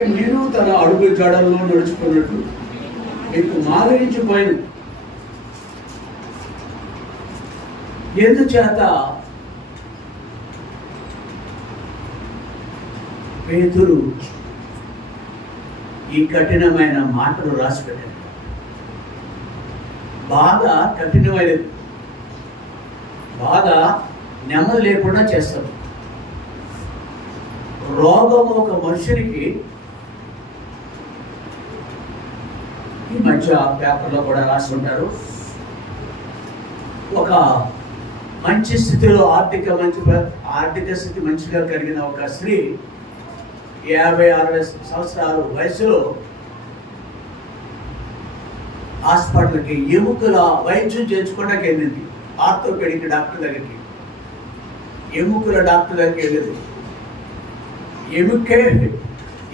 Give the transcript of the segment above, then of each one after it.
మీరు తన అడుగు జాడల్లో నడుచుకున్నట్టు మీకు మారించిపోయింది. ఎందుచేత పేతురు ఈ కఠినమైన మాటలు రాసి పెట్టాడు. బాధ కఠినమైనది. బాధ నెమ్మది లేకుండా చేస్తుంది. రోగము ఒక మనుషునికి ఈ మధ్య పేపర్లో కూడా రాసి ఉంటారు. ఒక మంచి స్థితిలో ఆర్థిక స్థితి మంచిగా కలిగిన ఒక స్త్రీ 50-60 సంవత్సరాల వయసులో హాస్పిటల్కి ఎముకల వైద్యం చేయించుకోవడానికి వెళ్ళింది. ఆర్థోపెడిక్ డాక్టర్ దగ్గరికి, ఎముకల డాక్టర్ దగ్గరికి వెళ్ళింది.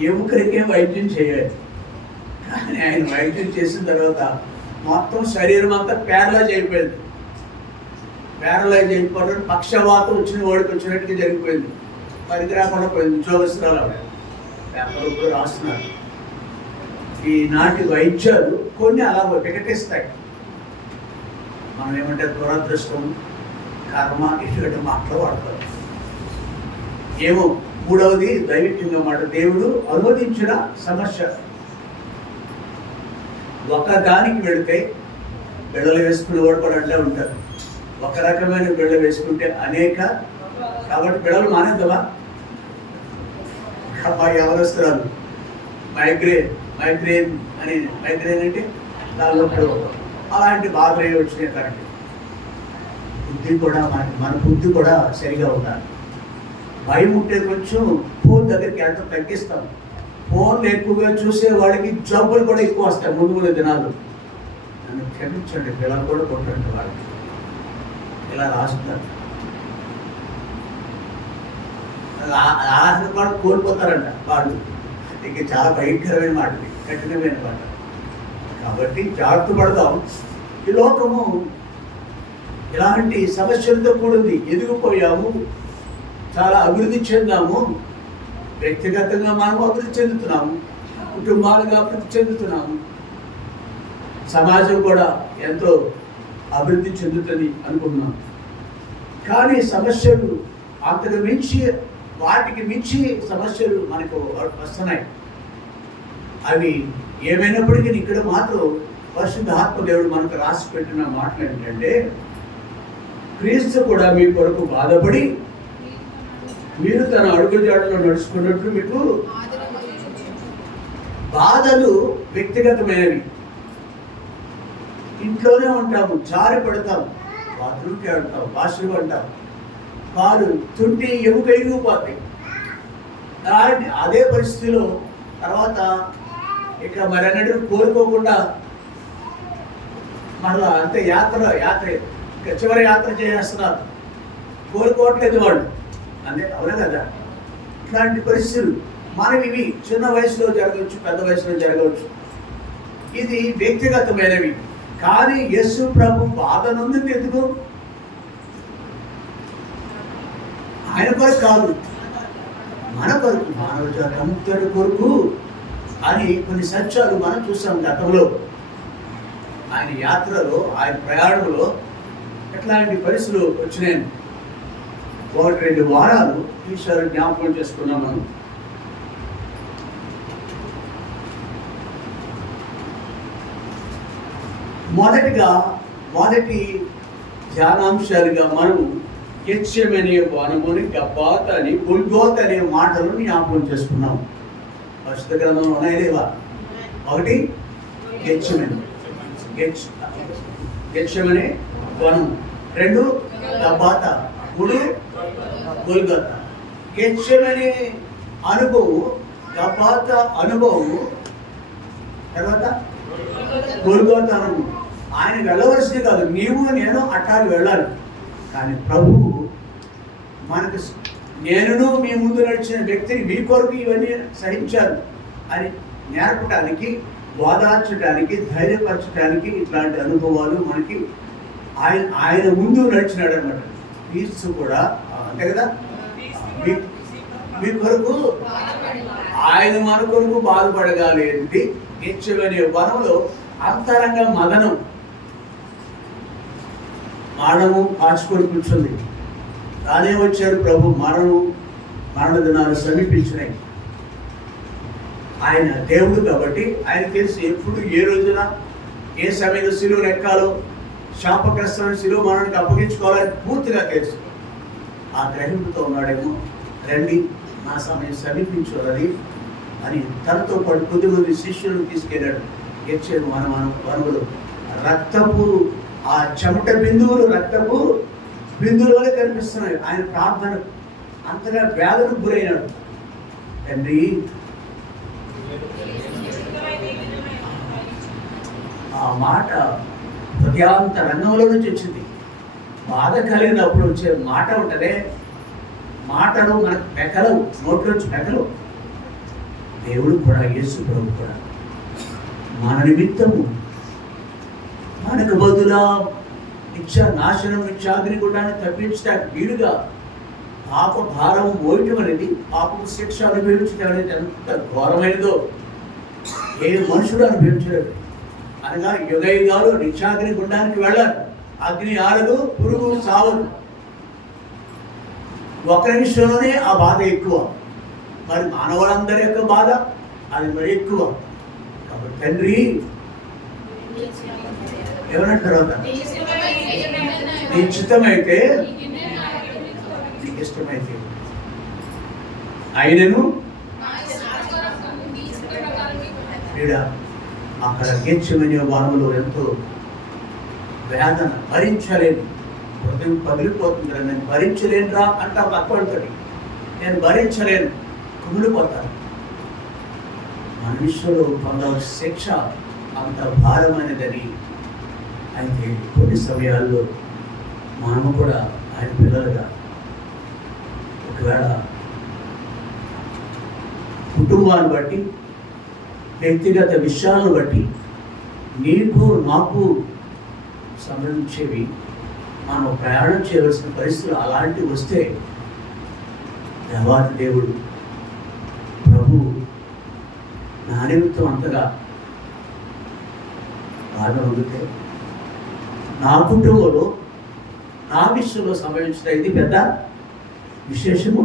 ఎముకలకే వైద్యం చేయాలి. కానీ ఆయన వైద్యం చేసిన తర్వాత మొత్తం శరీరం అంతా ప్యారలైజ్ అయిపోయింది. ప్యారలైజ్ అయిపోవడం పక్షవాతం వచ్చిన వాడికి వచ్చినట్టుగా జరిగిపోయింది. పనికి రాకుండా పోయింది. ఉద్యోగస్తురాలు పేపర్ కూడా రాస్తున్నారు. ఈనాటి వైద్యాలు కొన్ని అలా వికటిస్తాయి. మనం ఏమంటే దురదృష్టం, కర్మ ఇటువంటి మాటలు వాడతారు. ఏమో మూడవది దైవికంగా మాట, దేవుడు అనువదించిన సమస్య. ఒక దానికి వెళితే బిళ్ళలు వేసుకుని ఓడిపడంటే ఉంటారు. ఒక రకమైన బిళ్ళ వేసుకుంటే అనేక. కాబట్టి బిళ్ళలు మానేద్దామా? అబ్బాయి ఎవరొస్తున్నారు మైగ్రేన్ అంటే దానిలో అలాంటి బాధలు వచ్చినాయి. కరెక్ట్. బుద్ధి కూడా మన బుద్ధి కూడా సరిగా ఉండాలి. భయం ఉంటే కొంచెం ఫోన్ దగ్గరికి వెళ్ళడం తగ్గిస్తాం. ఫోన్లు ఎక్కువగా చూసే వాడికి జబ్బులు కూడా ఎక్కువ వస్తాయి ముందు దినాలు. నన్ను క్షమించండి, పిల్లలు కూడా కొట్టండి. వాళ్ళకి ఇలా రాస్తున్నారు. ఆశ కూడా కోల్పోతారంట వాళ్ళు. ఇక చాలా భయంకరమైన మాట, కఠినమైన మాట. కాబట్టి జాగ్రత్త పడదాం. ఈ లోకము ఇలాంటి సమస్యలతో కూడింది. ఎదిగిపోయాము, చాలా అభివృద్ధి చెందాము. వ్యక్తిగతంగా మనం అభివృద్ధి చెందుతున్నాము, కుటుంబాలుగా అభివృద్ధి చెందుతున్నాము, సమాజం కూడా ఎంతో అభివృద్ధి చెందుతుంది అనుకున్నాం. కానీ సమస్యలు అంతకు మించి, వాటికి మించి సమస్యలు మనకు వస్తున్నాయి. అవి ఏమైనప్పటికీ ఇక్కడ మాత్రం పరిశుద్ధ ఆత్మ దేవుడు మనకు రాసి పెట్టిన మాటలు ఏంటంటే, క్రీస్తు కూడా మీ కొరకు బాధపడి మీరు తన అడుగుజాడలో నడుచుకున్నట్లు మీకు బాధలు వ్యక్తిగతమైనవి. ఇంట్లోనే ఉంటాము, జారి పడతాం, బాత్రూమ్కి వెళ్తాం, వాష్రూమ్ అంటాం, కాలు తుంటి ఎముక ఇరిగిపోతాయి. అదే పరిస్థితిలో తర్వాత ఇక మరన్నట్టు కోరుకోకుండా మరలా అంతే యాత్ర ఇక చివరి యాత్ర చేస్తున్నారు. కోరుకోవట్లేదు వాళ్ళు. అంటే అవునా కదా? ఇట్లాంటి పరిస్థితులు మనవి చిన్న వయసులో జరగవచ్చు, పెద్ద వయసులో జరగవచ్చు. ఇది వ్యక్తిగతమైనవి. కానీ యేసు ప్రభు బాధ నొందింది ఎందుకు? ఆయన కొరకు కాదు, మన కొరకు, మానవ జాతి ముక్తుడి కొరకు అని కొన్ని సత్యాలు మనం చూసాం గతంలో. ఆయన యాత్రలో, ఆయన ప్రయాణంలో ఎట్లాంటి పరిస్థితులు వచ్చినాయి. 1-2 వారాలు ఈసారి జ్ఞాపకం చేసుకున్నాం మనం. మొదటి ధ్యానాంశాలుగా మనం గెత్సేమనే వనముని, గబ్బాత అని, గొల్గోత అనే మాటలను జ్ఞాపకం చేసుకున్నాం. పరిశుద్ధ గ్రంథంలో ఉన్నాయి లేవా? 1 గెత్సేమనే వనం, 2 గబ్బాత, 3 గొల్గోత. గెత్సేమనే అనుభవం, గబ్బాత అనుభవం, తర్వాత గొల్గోత అనుభవం. ఆయన వెళ్ళవలసింది కాదు, నీవు నేను అట్టాలు వెళ్ళాలి. కానీ ప్రభువు మనకు, నేనును మీ ముందు నడిచిన వ్యక్తిని మీ కొరకు ఇవన్నీ సహించాను అని నేర్పడానికి, ఓదార్చడానికి, ధైర్యపరచడానికి ఇట్లాంటి అనుభవాలు మనకి ఆయన ముందు నడిచినాడు అన్నమాట. క్రీస్తు కూడా అంతే కదా. మీ కొరకు ఆయన మన కొరకు బాధపడగాలి ఏంటి గెచ్చమనే వనంలో అంతరంగ మదనం మరణము కాచుకొని కూర్చుంది. తానే వచ్చారు ప్రభు. మరణ దినాలు సమీపించినాయి. ఆయన దేవుడు కాబట్టి ఆయన తెలుసు ఎప్పుడు ఏ రోజున ఏ సమయంలో శిలువను ఎక్కాలో, శాపగ్రస్తమైన శిలువ మరణానికి అప్పగించుకోవాలని పూర్తిగా తెలుసు. ఆ గ్రహింపుతో ఉన్నాడేమో, రండి నా సమయం సమీపించున్నది అని తనతో పాటు కొద్దిమంది శిష్యులను తీసుకెళ్ళాడు. గెచ్చమనే వనములు రక్తపు ఆ చెమట బిందువులు రక్తపు బిందువుల వల్ల కనిపిస్తున్నాయి. ఆయన ప్రార్థన అంతగా వ్యాధులకు గురైనాడు. తండ్రి, ఆ మాట హృదయాంత రంగంలో నుంచి వచ్చింది. బాధ కలిగినప్పుడు వచ్చే మాట ఉంటదే, మాటలు మనకు పెకలవు, నోట్లోంచి పెకలవు. దేవుడు కూడా, యేసు ప్రభు కూడా మన నిమిత్తము మనకు బదులా నాశనం అగ్నిగుండాన్ని తప్పించడానికి వీలుగా పాప భారం మోయటం అనేది, పాపపు శిక్ష అనుభవించడం అనేది ఎంత ఘోరమైనదో ఏ మనుషుడు అనుభవించలేదు. అనగా యుగయుగాలు నిత్యాగ్ని గుండానికి వెళ్ళారు. అగ్ని ఆరదు, పురుగు సావదు. ఒక నిమిషంలోనే ఆ బాధ ఎక్కువ. మరి మానవులందరి యొక్క బాధ అది మరి ఎక్కువ. కాబట్టి తండ్రి ఎవరంట తర్వాత నీ చిత్తమైతే, నీకు ఇష్టమైతే ఆయనను అక్కడ గెచ్చమనే వనములో ఎంతో వేదన భరించలేను, హృదయం పగిలిపోతుందిరా, నేను భరించలేనురా అంటా పక్కడుతుంది. నేను భరించలేను, కుమిలిపోతాను. మనుషులు పొందవలసిన శిక్ష అంత భారమైనదని. అయితే కొన్ని సమయాల్లో మనము కూడా ఆయన పిల్లలుగా ఒకవేళ కుటుంబాన్ని బట్టి, వ్యక్తిగత విషయాలను బట్టి నీకు నాకు సంబంధించేవి మనం ప్రయాణం చేయవలసిన పరిస్థితులు అలాంటివి వస్తే, దేవాది దేవుడు ప్రభు నా నిమిత్తం అంతగా బాధ ఉందితే, నా కుటుంబంలో నా విషయంలో సంభవించిన ఇది పెద్ద విశేషము.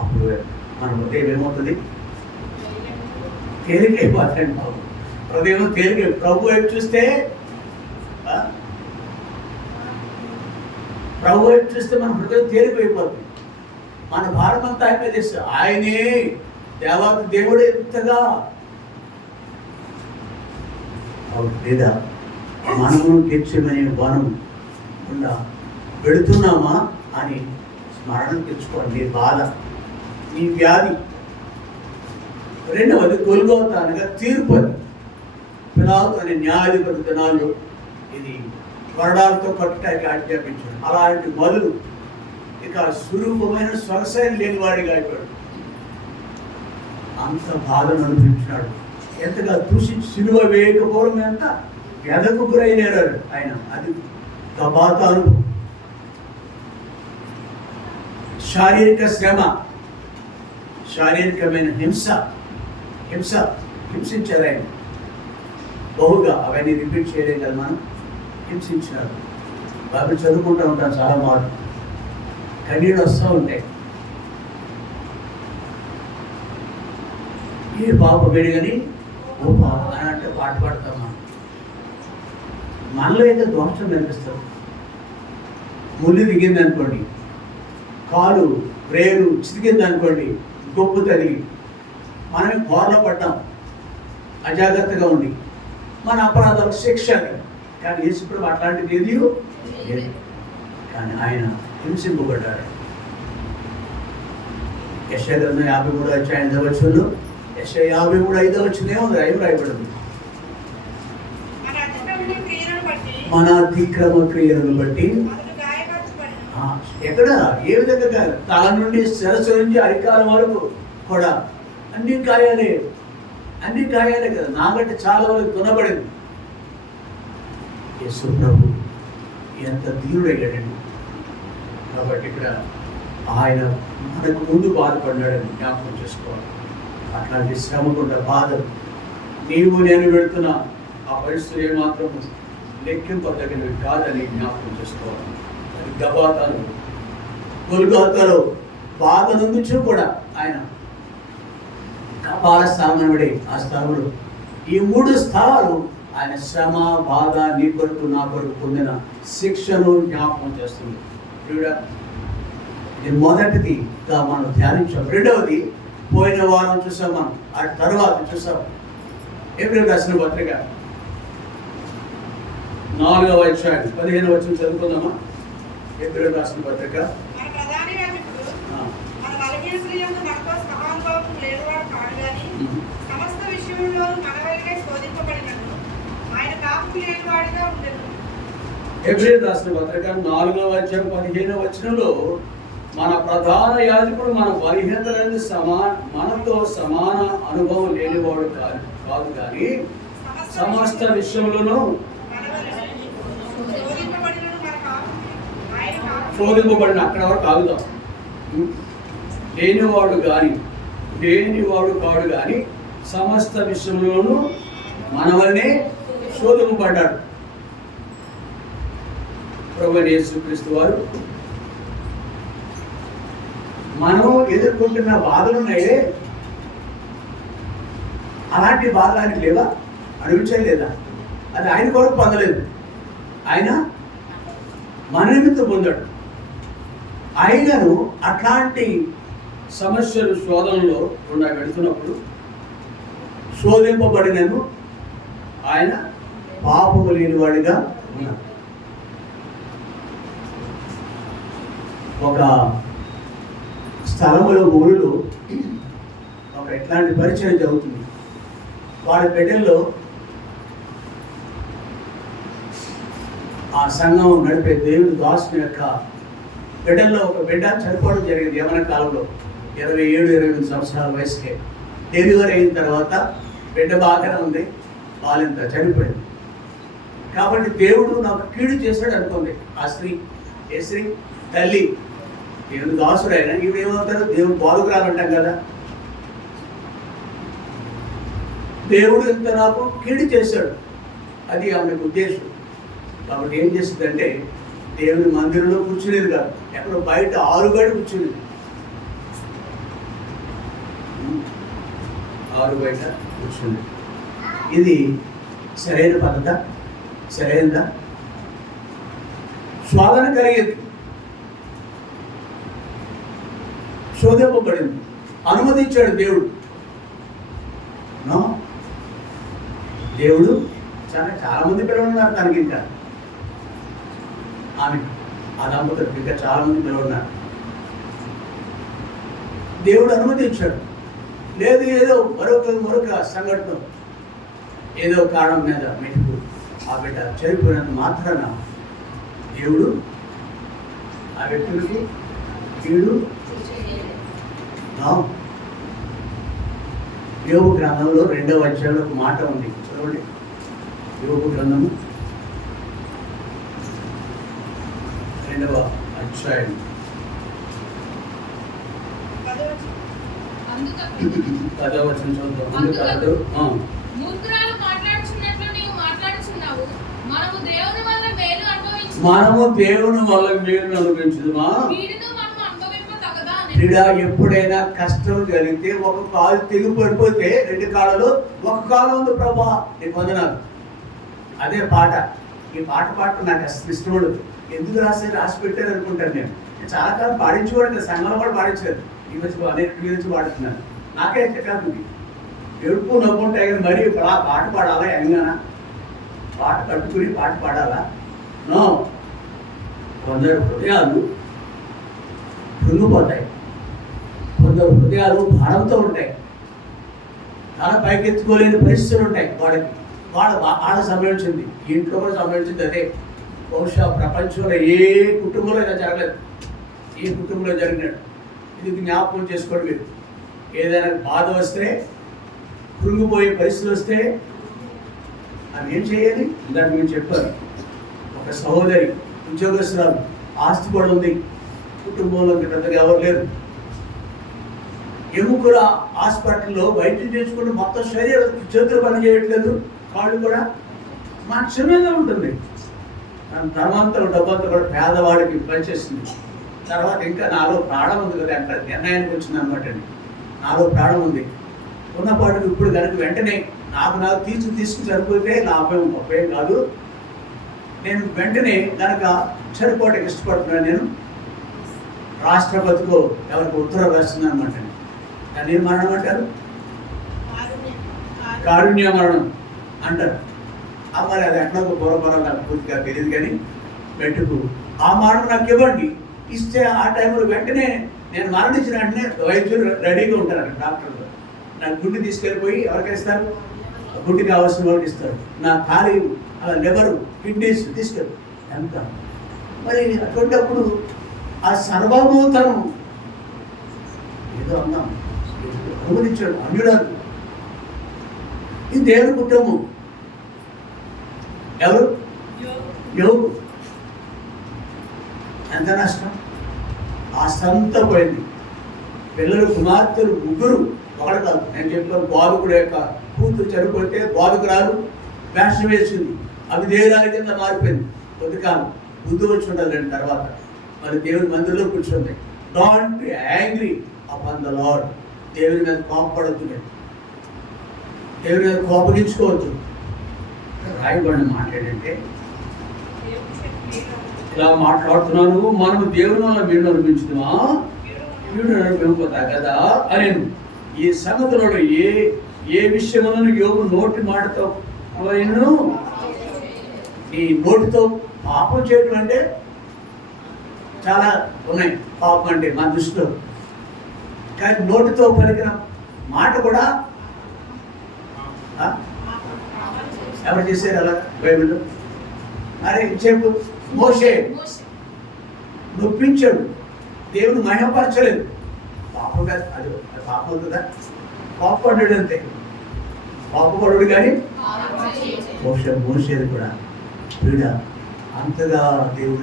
అప్పుడు మన హృదయం ఏమవుతుంది? తేలికైపోతాడు. హృదయం తేలిక. ప్రభు వైపు చూస్తే మన హృదయం తేలికైపోతుంది. మన భారం అంతా ఆయన చేస్తే ఆయనే దేవాది దేవుడు ఎంతగా లేదా మనము గెచ్చమనే వనం గుండా వెళుతున్నామా అని స్మరణ తెచ్చుకోండి. నీ బాధ, నీ వ్యాధి. రెండవది గొల్గోతా అనగా తీర్పు. అది పిలాతు అనే న్యాయాధిపతి దినాల్లో ఇది వరడాలతో కట్టడానికి ఆజ్ఞాపించాడు. అలాంటి మొదలు ఇక స్వరూపమైన స్వరశైలి లేని వాడిగా అయిపోయాడు. అంత బాధను అనుభవించినాడు. ఎంతగా దూషించి సిలువ వేయకపోవడం ఎంత వ్యధకు గురైనాడు ఆయన. అది గబాత అనుభవం. శారీరక శ్రమ, శారీరకమైన హింసించారు ఆయన బహుగా. అవన్నీ రిపీట్ చేయలేం కదా మనం. హింసించినారు. బైబిల్ చదువుకుంటూ ఉంటాను చాలా మాట. కన్నీళ్ళు వస్తూ ఉంటాయి. ఏ పాప వేడిగని ఓ పాప అని అంటే పాట పాడతాం మనం. మనలో అయితే దోషం కనిపిస్తాం. ముళ్ళు దిగింది అనుకోండి, కాలు రేరు చితికింది అనుకోండి, గొప్పు తగిలి మనమే బోర్ల పడ్డాం అజాగ్రత్తగా ఉండి, మన అపరాధాలకు శిక్ష. కానీ యేసుప్రభు అట్లాంటిది ఏది లేదు. కానీ ఆయన హింసింపబడ్డాడు. యెషయా గ్రంథం 53:5 యెషయా 53:5 ఏముంది? ఏం రాయబడింది? మన అతిక్రమ క్రియలను బట్టి. ఎక్కడ ఏ విధంగా? తల నుండి శిరస్సు నుంచి అరికాల వరకు కూడా అన్ని గాయాలే కదా. నాకంటే చాలా వరకు తునబడింది. యేసు ప్రభు ఎంత ధీరుడయ్యాడండి. కాబట్టి ఇక్కడ ఆయన మనకు ముందు బాధపడ్డాడని జ్ఞాపకం చేసుకోవాలి. అట్లాంటి శ్రమకుండా బాధలు నీవు నేను పెడుతున్న ఆ పరిస్థితులు ఏమాత్రం లెక్కింపదగినవి కాదని జ్ఞాపకం చేసుకోవాలి. గబాతాలు గొల్గోతాలో బాధ నుంచు కూడా ఆయన కపాల స్థానముడే ఆ స్థలంలో ఈ 3 స్థలాలు ఆయన శ్రమ బాధ నీ కొరకు నా కొరకు పొందిన శిక్షను జ్ఞాపకం చేస్తుంది. ఇది మొదటిదిగా మనం ధ్యానించాం. రెండవది పోయిన వారం చూసాం మనం. ఆ తర్వాత చూసాం ఏప్రిల్ రాసిన పత్రిక 4వ అధ్యాయం 15వ వచనం చదువుకుందామా? ఏప్రిల్ రాసిన పత్రిక. ఏప్రిల్ రాసిన పత్రిక 4వ అధ్యాయం 15వ వచనంలో మన ప్రధాన యాజకుడు మన బలహీనతలని మనతో సమాన అనుభవం లేనివాడు కాదు కానీ సమస్త విషయంలోనూ శోధింపబడిన అక్కడ వరకు ఆగుదాం. లేనివాడు కాడు కానీ సమస్త విషయంలోనూ మనవలనే శోధింపబడ్డాడు. ప్రభువైన యేసుక్రీస్తు వారు మనం ఎదుర్కొంటున్న బాధలు ఉన్నాయే, అలాంటి బాధలు ఆయనకి లేవా? అనిపించలేదా? అది ఆయన కొరకు పొందలేదు, ఆయన మన నిమిత్తం పొందాడు. ఆయనను అట్లాంటి సమస్యలు శోధనలో గుండా వెళుతున్నప్పుడు శోధింపబడినను ఆయన పాపము లేనివాడిగా ఉన్నాడు. ఒక స్థలంలో ఊరిలో ఒక ఎట్లాంటి పరిచయం జరుగుతుంది. వాడి బిడ్డల్లో ఆ సంఘం నడిపే దేవుని దాసుని యొక్క బిడ్డల్లో ఒక బిడ్డ చనిపోవడం జరిగింది. యవన కాలంలో 27-28 సంవత్సరాల వయసుకే డెలివరీ అయిన తర్వాత బిడ్డ బాగానే ఉంది, వాళ్ళంత చనిపోయింది. కాబట్టి దేవుడు నాకు కీడు చేశాడు అనుకోండి. ఆ స్త్రీ, ఏ స్త్రీ? తల్లి, దేవుని దాసుడు అయినా ఇవేమవుతారు? దేవుడు బాలుగురాలు అంటాం కదా. దేవుడు ఇంత నాకు కీడు చేశాడు, అది ఆమెకు ఉద్దేశం. కాబట్టి ఏం చేస్తుందంటే దేవుని మందిరంలో కూర్చునేది కాదు, ఎక్కడో బయట ఆరుబయట కూర్చునేది. ఆరుబయట కూర్చునేది. ఇది సరైన పద్ధత? సరైనదా? శోధన కలిగేది, శోధింపబడింది, అనుమతించాడు దేవుడు. దేవుడు చాలా మంది పిల్లలు ఉన్నారు తనకి, ఇంకా ఆమె ఆ దంపతులకు ఇంకా చాలా మంది పిల్లలు ఉన్నారు. దేవుడు అనుమతించాడు. లేదు ఏదో మరొక సంఘటన, ఏదో కారణం మీద మెట్టుకు ఆ బిడ్డ చనిపోయినంత మాత్రాన దేవుడు ఆ వ్యక్తులకి కీడు. యోబు గ్రంథంలో 2వ అధ్యాయంలో ఒక మాట ఉంది, చూడండి. యోబు గ్రంథము 2వ అధ్యాయం 10వ వచనం చదువుతాం. మనము దేవుని వల్ల మేలు అనుభవించుదుమా? క్రీడా ఎప్పుడైనా కష్టం జరిగితే ఒక కాలు తెగి పడిపోతే 2 కాళ్ళలో ఒక కాలు ఉంది, ప్రభా నీకు వందనాలు. అదే పాట. ఈ పాట పాడటం నాకు అసలు ఇష్టపడదు. ఎందుకు రాసి పెట్టారు అనుకుంటాను. నేను చాలా కాలం పాడించుకోవడం, సంఘంలో కూడా పాడించారు. ఈ వచ్చి అనేక నుంచి పాడుతున్నాను. నాకే కాదు, ఎడుపు నవ్వుంటాయి కానీ మరీ ఆ పాట పాడాలా? ఎంగానా పాట కట్టుకుని పాట పాడాలా? నో. కొందరు హృదయాలు కృంగిపోతాయి, కొందరు హృదయాలు భారంతో ఉంటాయి, తల పైకెత్తుకోలేని పరిస్థితులు ఉంటాయి. వాళ్ళ సంభవించింది, ఇంట్లో కూడా సంభవించింది అదే. బహుశా ప్రపంచంలో ఏ కుటుంబంలో ఇలా జరగలేదు, ఏ కుటుంబంలో జరిగినట్టు. ఇది జ్ఞాపకం చేసుకోండి. మీరు ఏదైనా బాధ వస్తే, కృంగిపోయే పరిస్థితులు వస్తే అవి ఏం చేయాలి? ఇందాక మీరు చెప్పారు. ఒక సహోదరి ఉద్యోగస్తురాలు, ఆస్తి కూడా ఉంది, కుటుంబంలో పెద్దగా ఎవరు లేరు. ఎముకల హాస్పిటల్లో వైద్యం చేసుకుంటే మొత్తం శరీరం, చేతులు పని చేయట్లేదు, కాళ్ళు కూడా మాకు చిన్నగా ఉంటుంది. ధనవంతా డబ్బంతా కూడా పేదవాడికి పనిచేస్తుంది. తర్వాత ఇంకా నాలో ప్రాణం ఉంది కదా అంటే నిర్ణయానికి వచ్చింది అనమాట అండి. నాలో ప్రాణం ఉంది ఉన్నపాటు ఇప్పుడు కనుక వెంటనే నాకు తీసుకుని చనిపోతే నా అభ్యం కాదు. నేను వెంటనే కనుక చనిపోవడానికి ఇష్టపడుతున్నాను. నేను రాష్ట్రపతికో ఎవరికి ఉత్తరం రాస్తుంది అనమాట. దాన్ని ఏం మరణం అంటారు? కారుణ్య మరణం అంటారు. మరి అది ఎట్లా పొరపరం నాకు పూర్తిగా తెలియదు, కానీ పెట్టుకు ఆ మరణం నాకు ఇవ్వండి. ఇస్తే ఆ టైంలో వెంటనే నేను మరణించిన వెంటనే వైద్యులు రెడీగా ఉంటారు. డాక్టర్లు నాకు గుండె తీసుకెళ్ళిపోయి ఎవరికి ఇస్తారు? గుండె కావాల్సిన వాళ్ళకి ఇస్తారు. నా ఖాళీ అలా లివరు, కిడ్నీస్ తీసుకెళ్ళి ఎంత. మరి అటువంటిప్పుడు ఆ సర్వభూతనం ఏదో అన్నాం అనుమతించాడు. అన్యుడాలు ఈ దేవుని కుటుంబం ఎవరు? యోగు. ఎంత నష్టం! ఆస్తంతా పోయింది. పిల్లలు, కుమార్తెలు ముగ్గురు, ఒకటి కాదు. నేను చెప్పాను, బాధకుడు యొక్క కూతురు చనిపోతే బాధకురాలు వేషం వేసింది, అవిధేయురాలి కింద మారిపోయింది. కొద్దికాలం బుద్ధి వచ్చి ఉండాలి. తర్వాత మరి దేవుని మందిరంలో కూర్చుంది. Don't be angry upon the lord. దేవుని మీద కోపపడద్దు, దేవుని మీద కోపగించుకోవద్దు. రాయబడిన మాట ఏంటంటే, ఇలా మాట్లాడుతున్నాను, మనము దేవుని వల్ల వీడు అనిపించుదామా, వీడు అనిపించుకోతా కదా అని. ఈ సంగతులలో ఏ విషయములను యోగు నోటి మాటతో ఈ నోటితో పాపం చేయటం అంటే చాలా ఉన్నాయి. పాపం అంటే మన దృష్టిలో. కానీ నోటితో పలికిన మాట కూడా ఎవరు చేశారు అలా బైబిల్లో? అరే చెప్పు. మోషే నొప్పించాడు, దేవుని మహిమపరచలేదు. పాపం కాదు, అది పాపం అవుతుందా? పాపపడ్డాడు అంతే, పాపపడు. కానీ మోసేది కూడా వీడ అంతగా దేవుడు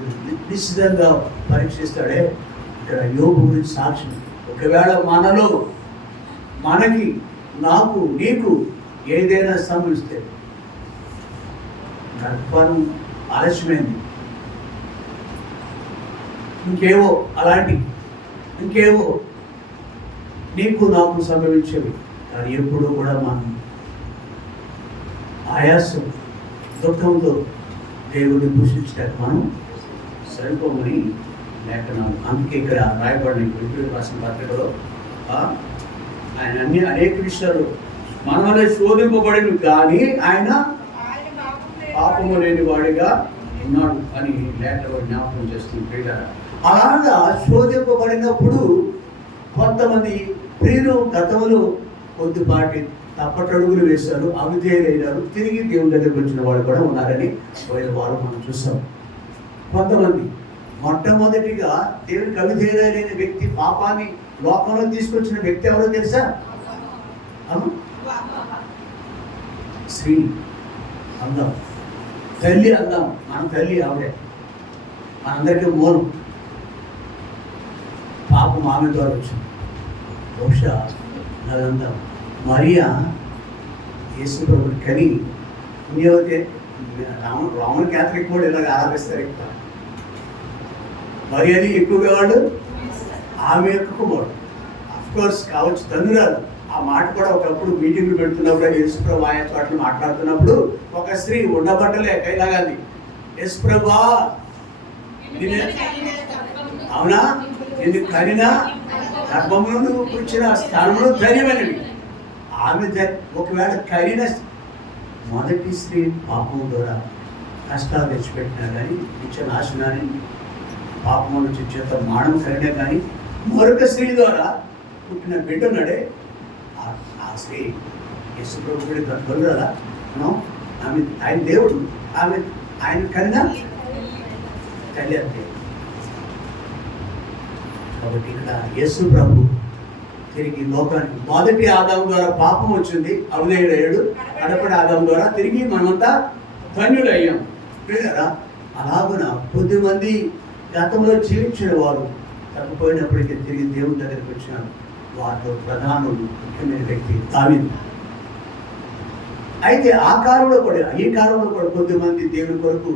నిశ్చితంగా పరీక్షిస్తాడే. ఇక్కడ యోగు గురించి సాక్ష్యం. ఒకవేళ మనకి, నాకు, నీకు ఏదైనా సంభవిస్తే, గర్భం ఆలస్యమైంది, ఇంకేవో నీకు నాకు సంభవించేవి, కానీ ఎప్పుడూ కూడా మనం ఆయాసం, దుఃఖంతో దేవుడిని దూషించడానికి మనం సరిపోమని లేఖనాలు. అందుకే ఇక్కడ రాయబడిన ఇప్పుడు రాసిన పత్రికలో ఆయన అనేక విషయాలు మన వల్ల శోధింపబడిన, కానీ ఆయన పాపము లేని వాడిగా ఉన్నాడు అని లేఖలో జ్ఞాపకం చేస్తుంది. అలాగా శోధింపబడినప్పుడు కొంతమంది ప్రియులు గతంలో కొద్దిపాటి తప్పటడుగులు వేశారు, అవిధేయులైనారు, తిరిగి దేవుని దగ్గరికి వచ్చిన వాళ్ళు కూడా ఉన్నారని పోయిన వారం మనం చూసాం. కొంతమంది మొట్టమొదటిగా దేవునికి అవిధేయులైన వ్యక్తి, పాపాన్ని లోకంలో తీసుకొచ్చిన వ్యక్తి ఎవరో తెలుసా? స్త్రీ అందం, తల్లి అందం. మన తల్లి ఆవిడే, మనందరికీ మూలం. పాపం ఆమె ద్వారా వచ్చింది. బహుశా అదంతా మరియా యేసు ప్రభుని కని పుణ్యవతే. రామన్ క్యాథలిక్ కూడా ఇలాగ ఆరాధిస్తారు. ఎక్కువ మరియాని ఎక్కువగా వాళ్ళు ఆమె యొక్క కుమారుడు. అఫ్కోర్స్ కావచ్చు ధనురాలు. ఆ మాట కూడా ఒకప్పుడు మీటింగ్లు పెడుతున్నప్పుడు యేసు ప్రభు ఆయా చోట్ల మాట్లాడుతున్నప్పుడు ఒక స్త్రీ ఉండబట్టలేక ఇలాగంది, యేసు ప్రభా అవునా, నిన్ను కనిన గర్భంలో నువ్వు కూర్చిన స్థానంలో ధైర్యమైనవి. ఆమె ఒకవేళ కరిన మొదటి స్త్రీ పాపం ద్వారా కష్టాలు తెచ్చిపెట్టినా కానీ, నిత్య నాశనాన్ని, పాపం నుంచి చేత మానవ కలిగినా కానీ, మరొక స్త్రీ ద్వారా పుట్టిన బిడ్డన్నాడే ఆ స్త్రీ యేసు ప్రభువుడి గొర్రెల ఆమె, ఆయన దేవుడు, ఆయన కన్నా తల్లి అంతే. కాబట్టి ఇక్కడ యేసు ప్రభు తిరిగి లోకానికి మొదటి ఆదాము ద్వారా పాపం వచ్చింది, అవిధేయుడయ్యాడు. కడపడి ఆదాము ద్వారా తిరిగి మనమంతా ధన్యులయ్యాం కదా. అలాగున కొద్దిమంది గతంలో జీవించిన వారు తప్పిపోయినప్పటికీ తిరిగి దేవుని దగ్గరికి వచ్చినాడు. వారితో ప్రధానుడు ముఖ్యమైన వ్యక్తి దావీదు. అయితే ఈ కాలంలో కూడా కొద్దిమంది దేవుని కొరకు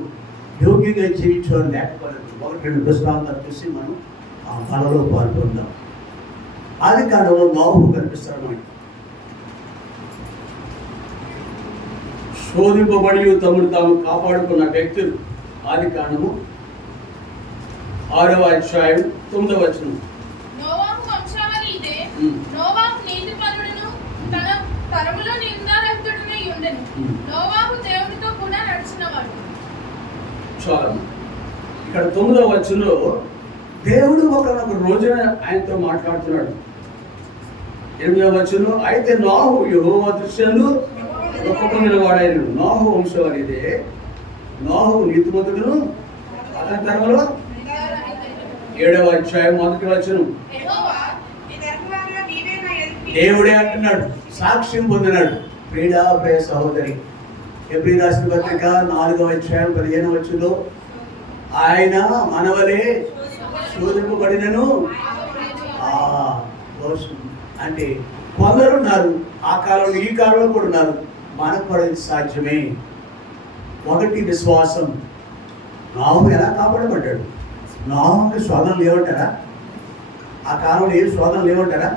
యోగ్యంగా జీవించడం లేకపోలేదు. 1-2 దృష్టాంతాలు చూసి మనం ఆ కళలో పాల్గొందాం. ఆది కాలంలో నోవహు కనిపిస్తాడు మనకి. శోధింపబడి తమను తాము కాపాడుకున్న వ్యక్తులు. ఆది కాండము 6వ అధ్యాయం 9వ వచనం. నోవాహు వంశావళి ఇదే. నోవాహు నీతిపరుడును తన తరములో నిందారహితుడునై ఉండెను. నోవాహు దేవునితో కూడా నడిచినవాడు. చాలా ఇక్కడ 9వ వచనంలో దేవుడు ఒక రోజున ఆయనతో మాట్లాడుతున్నాడు. 8వ వచనంలో అయితే నోవహు యెహోవా దృష్టియందు గొప్ప వాడైనడు. నోవహు వంశావళి ఇదే. నోవహు నీతిమంతుడును అతని తరములో 7వ అధ్యాయం 1వ వచనం. దేవుడే అంటున్నాడు, సాక్ష్యం పొందినాడు. ప్రియ సహోదరి, ఎబ్రీ రాసిన పత్రిక 4వ అధ్యాయం 15వ వచనంలో ఆయన మనవలే శోధింపబడినను. అంటే కొందరు ఉన్నారు ఆ కాలంలో, ఈ కాలంలో కూడా ఉన్నారు. మనకు పడేది సాధ్యమే. ఒకటి విశ్వాసం. నోవహు ఎలా కాపాడబడ్డాడు? నోవహుకి శోధనలు లేవంటారా? ఆ కాలంలో ఏ శోధనలు లేవంటారా?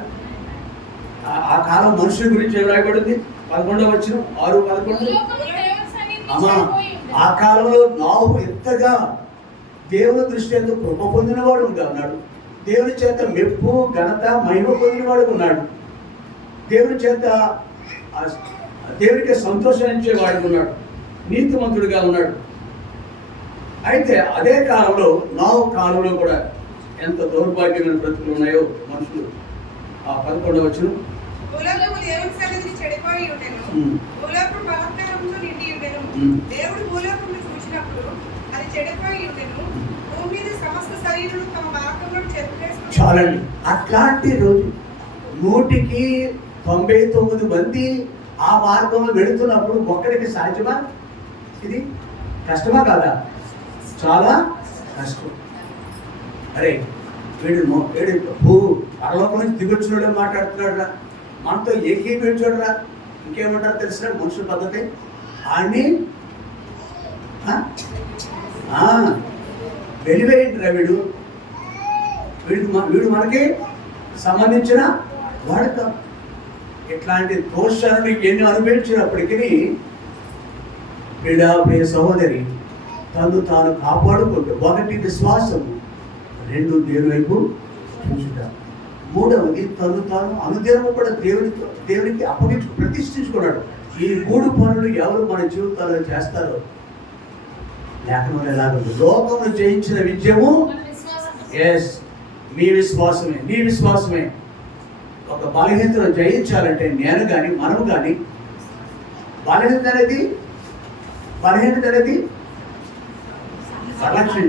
ఆ కాలం మనుషుల గురించి ఏం రాయబడింది? 11వ వచనం 6-11. అమ్మా, ఆ కాలంలో నోవహు ఎంతగా దేవుని దృష్టి ఎందుకు కృప పొందినవాడు ఉన్నాడు. దేవుని చేత మెప్పు ఘనత మహిమ పొందినవాడు ఉన్నాడు. దేవుని చేత దేవునికి సంతోషించేవాడు ఉన్నాడు. నీతిమంతుడిగా ఉన్నాడు. అయితే అదే కాలంలో నోవహు కాలంలో కూడా ఎంత దౌర్భాగ్యమైన బ్రతుకులు ఉన్నాయో మనుషులు. ఆ 11వ వచనం. దేవుడు భూలోకమును చూచినప్పుడు అది చెడిపోయి ఉండెను. భూమి మీద సమస్త శరీరులు తమ మార్గంలో చెరిపేసుకొని. చాలండి. అట్లాంటి రోజు 199 మంది ఆ మార్గంలో వెళుతున్నప్పుడు ఒక్కడికి సాధ్యమా? ఇది కష్టమా కాదా? చాలా కష్టం. అరే వీడు పరలోకం నుంచి దిగొచ్చినాడు మాట్లాడుతున్నాడు, మనతో ఏకీపించాడురా. ఇంకేమంటారు తెలిసిన మనుషుల పద్ధతి. ఆడిని వెలివేయండిరా. వీడు మనకి సంబంధించిన వాడు కాదు. ఇట్లాంటి దోషాలను ఎన్ని అనుభవించినప్పటికీ ప్రియ సహోదరి తను తాను కాపాడుకుంటూ, ఒకటి విశ్వాసము, 2 దేవుని వైపు చూచుట, 3వది తను తాను అనుదినము కూడా దేవునికి అప్పగించు ప్రతిష్ఠించుకున్నాడు. ఈ 3 పనులు ఎవరు మన జీవితాల్లో చేస్తారో లేఖనంలో ఎలాగో లోకమును జయించిన విజయము మీ విశ్వాసమే, నీ విశ్వాసమే. ఒక బలహీనతను జయించాలంటే నేను కానీ మనము కానీ బలహీనత అనేది నిర్లక్ష్యం.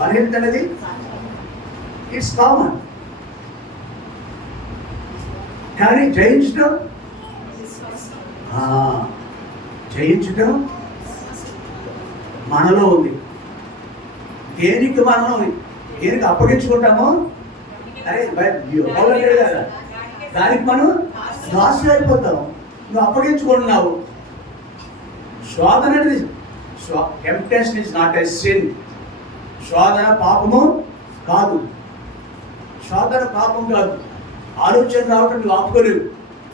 బలహీనత అనేది ఇట్స్ కామన్. కానీ జయించడం మనలో ఉంది. దేనికి అప్పగించుకుంటామో అరే కదా, దానికి మనం దాసులు అయిపోతాం. నువ్వు అప్పగించుకుంటున్నావు. శోధన అనేది temptation is not a sin. శోధన పాపము కాదు. శోధన పాపం కాదు. ఆలోచన రావటం నువ్వు ఆపుకోలేవు.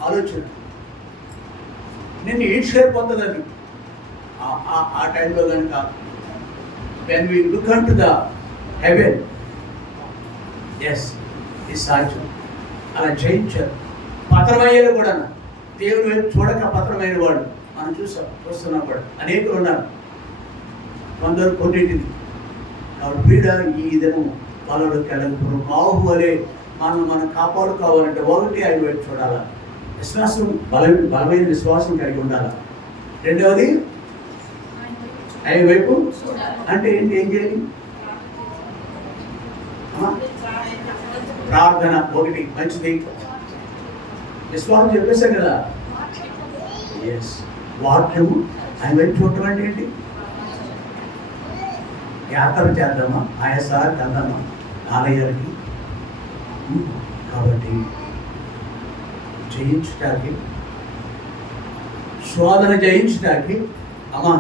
ఆలోచన నిన్ను ఈడ్చేపోతుంది. అది ఆ టైంలో కనుక when we look unto the heaven, yes, ఈ సాధ్యం. అలా జయించారు. పతనమయ్యేది కూడా దేవుని వైపు చూడక పతనమైన వాడు మనం చూస్తున్నాం కూడా అనేకులు ఉన్నారు. కొందరు కొన్నింటిని కాబట్టి పీడ ఈ దినం వాళ్ళకి వెళ్ళకపోవడం. నోవహు వలె మనం కాపాడుకోవాలంటే ఒకటి ఆయన వైపు చూడాలా. విశ్వాసం బలమైన విశ్వాసం కలిగి ఉండాలి. 2వది ఆయన వైపు అంటే ఏంటి? ఏం చేయాలి? ప్రార్థన ఒకటి మంచిది. విశ్వాసం చెప్పేశాం కదా. ఎస్, వాక్యము ఆయన వైపు చూడటం అంటే ఏంటి? యాత్ర చేద్దామా, ఆయాసాలు వెళ్దామా, ఆలయాలకి. కాబట్టి జయించటానికి, శోధన జయించటానికి అమ్మా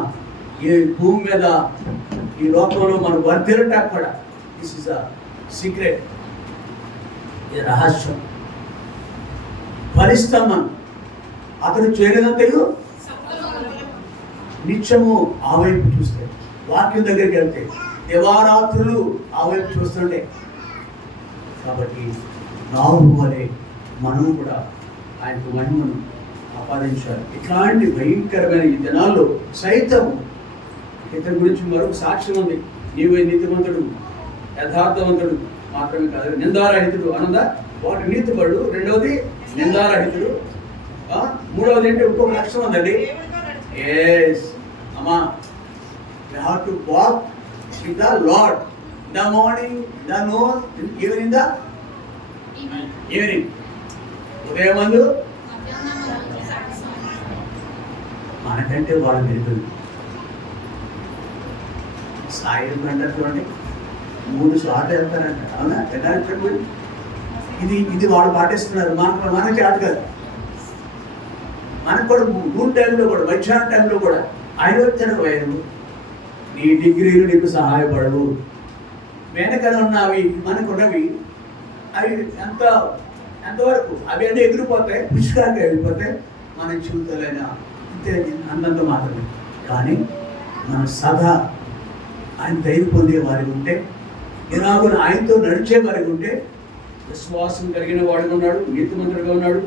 ఈ భూమి మీద ఈ లోకంలో మనం వర్ధిల్లటానికి కూడా దిస్ ఇస్ అ సీక్రెట్, ఇది రహస్యం. ఫలిస్తాం మనం. అతను చేయలేదంతయు నిత్యము ఆ వైపు చూస్తే, వాక్యం దగ్గరికి వెళ్తే దివారాత్రులు ఆ వైపు చూస్తుంటే. కాబట్టి నావు వలె మనం కూడా ఆయనకు మహిమను ఆపాదించాలి. ఇట్లాంటి భయంకరమైన ఈ దినాల్లో సైతం ఇతని గురించి మరొక సాక్ష్యం ఉంది. నీవే నీతిమంతుడు, యథార్థవంతుడు మాత్రమే కాదు, నిందారహితుడు అనందా. ఒకటి నీతిపడు, రెండవది నిందారహితుడు, మూడవది అంటే ఇంకొక లక్షణం ఉందండి. ఎస్ అమ్మా, you have to walk with the lord the morning, the known, even in the evening. ఉదయం మందు మనకంటే వాళ్ళు మెరుగుతుంది. సాయం అంటారు 3 సార్లు వెళ్తారంట, అవునా? ఎలాంటి ఇది వాళ్ళు పాటిస్తున్నారు. మనకి ఆట కాదు. మనకు కూడా నూన్ టైంలో కూడా, మధ్యాహ్నం టైంలో కూడా ఆయన వచ్చాడు. వైరు నీ డిగ్రీలు నీకు సహాయపడవు. వెనకాల ఉన్నవి మనకున్నవి అవి ఎంతవరకు అవి అన్నీ ఎగిరిపోతాయి, పుష్కరంగా వెళ్ళిపోతాయి. మన జీవితాలైనా అంతే, అంతంత మాత్రమే. కానీ మన సదా ఆయన దయ పొందే వారికి ఉంటే, ఇలాగ ఆయనతో నడిచే వారికి ఉంటే, విశ్వాసం కలిగిన వాడుగా ఉన్నాడు, నీతిమంతుడుగా ఉన్నాడు,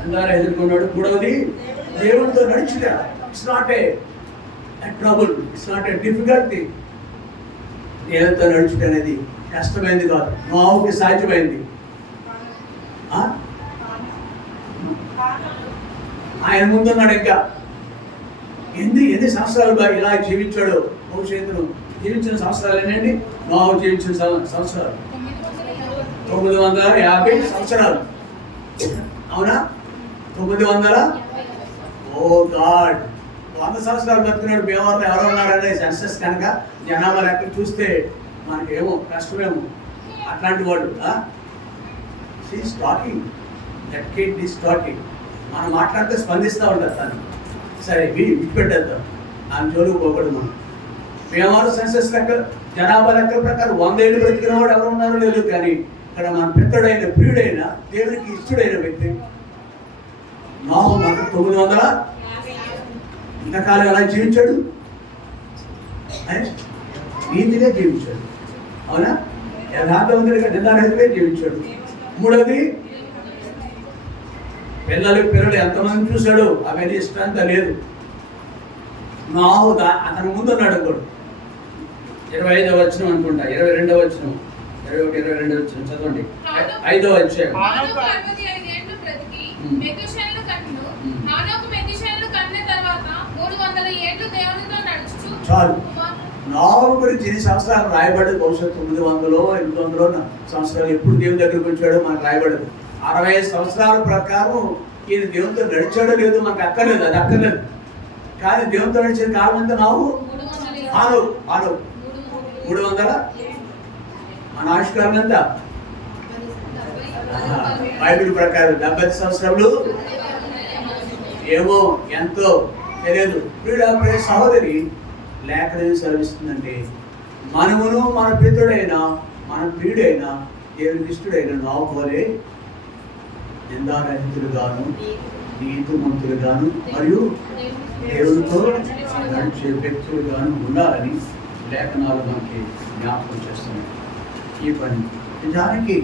నిందారహితుడుగా ఉన్నాడు. మూడవది దేవుడితో నడిచిన. It's not a trouble, it's not a difficult thing. దేవుడితో నడుచుట అనేది కష్టమైంది కాదు, నోవుకి సాధ్యమైంది. ఆయన ముందున్నాడు. ఇంకా ఎన్ని సంవత్సరాలుగా ఇలా జీవించాడు. భవిష్యత్తును జీవించిన సంవత్సరాలు ఏంటండి? నోవు జీవించిన సంవత్సరాలు 950 సంవత్సరాలు. అవునా? 900. ఓ గాడ్, 100 సంవత్సరాలు బతుకున్నాడు. మేమన్నా ఎవరో ఉన్నారనే సెన్సస్ కనుక జనాభా లెక్క చూస్తే మనకి ఏమో కష్టమేమో. అట్లాంటి వాడు she's talking, that kid is talking. మనం మాట్లాడితే స్పందిస్తూ ఉంటారు. తను సరే విడిపెట్టేద్దాం, ఆమె జోలికి పోకూడదు. మనం మేమారు సెన్సస్ లెక్క, జనాభా లెక్కల ప్రకారం 100 ఏళ్ళు బ్రతికిన వాడు ఎవరు ఉన్నారో లేదు. కానీ ఇక్కడ మన పెద్దడైన ప్రియుడైన దేవునికి ఇష్టడైన వ్యక్తి నోహు మాత్రం 900 ఇంతకాలం ఎలా జీవించాడు? నీతిగా జీవించాడు. అవునా? యథార్థవంతుడిగా నిందారహితుడిగా జీవించాడు. మూడవది పిల్లలు ఎంతమంది చూశాడు? అవన్నీ ఇష్టంతా లేదు. నోహు అతను ముందు ఉన్నాడు అనుకోడు. 25వ వచనం అనుకుంటా, 22వ వచనం, 21, 22 వచనం చదవండి. 5వ అధ్యాయం. చాలు. నోహు గురించి ఎన్ని సంవత్సరాలు రాయబడదు? బహుశా 900, 800 సంవత్సరాలు. ఎప్పుడు దేవుని దగ్గరికి వచ్చాడో మనకు రాయబడదు. 60 సంవత్సరాల ప్రకారం ఈయన దేవునితో నడిచాడో లేదో మనకు అక్కర్లేదు, అది అక్కర్లేదు. కానీ దేవునితో నడిచిన కాలం అంతా నోహు 300. మన ఆవిష్కారం ఎంత? బైబిల్ ప్రకారం 70 సంవత్సరాలు ఏమో, ఎంతో తెలియదు. ప్రియుడ సహోదరి, లేఖనం సెలవిస్తుందంటే మనమును మన పితృడైన, మన ప్రియుడైన, దేవుని ఇష్టడైన నోహు వలె నిందారహితులుగాను, నీతిమంతులుగాను మరియు దేవునితో నడిచే వ్యక్తులుగాను ఉండాలని లేఖనాలు మనకి జ్ఞాపకం చేస్తున్నాయి. ఈ పని నిజానికి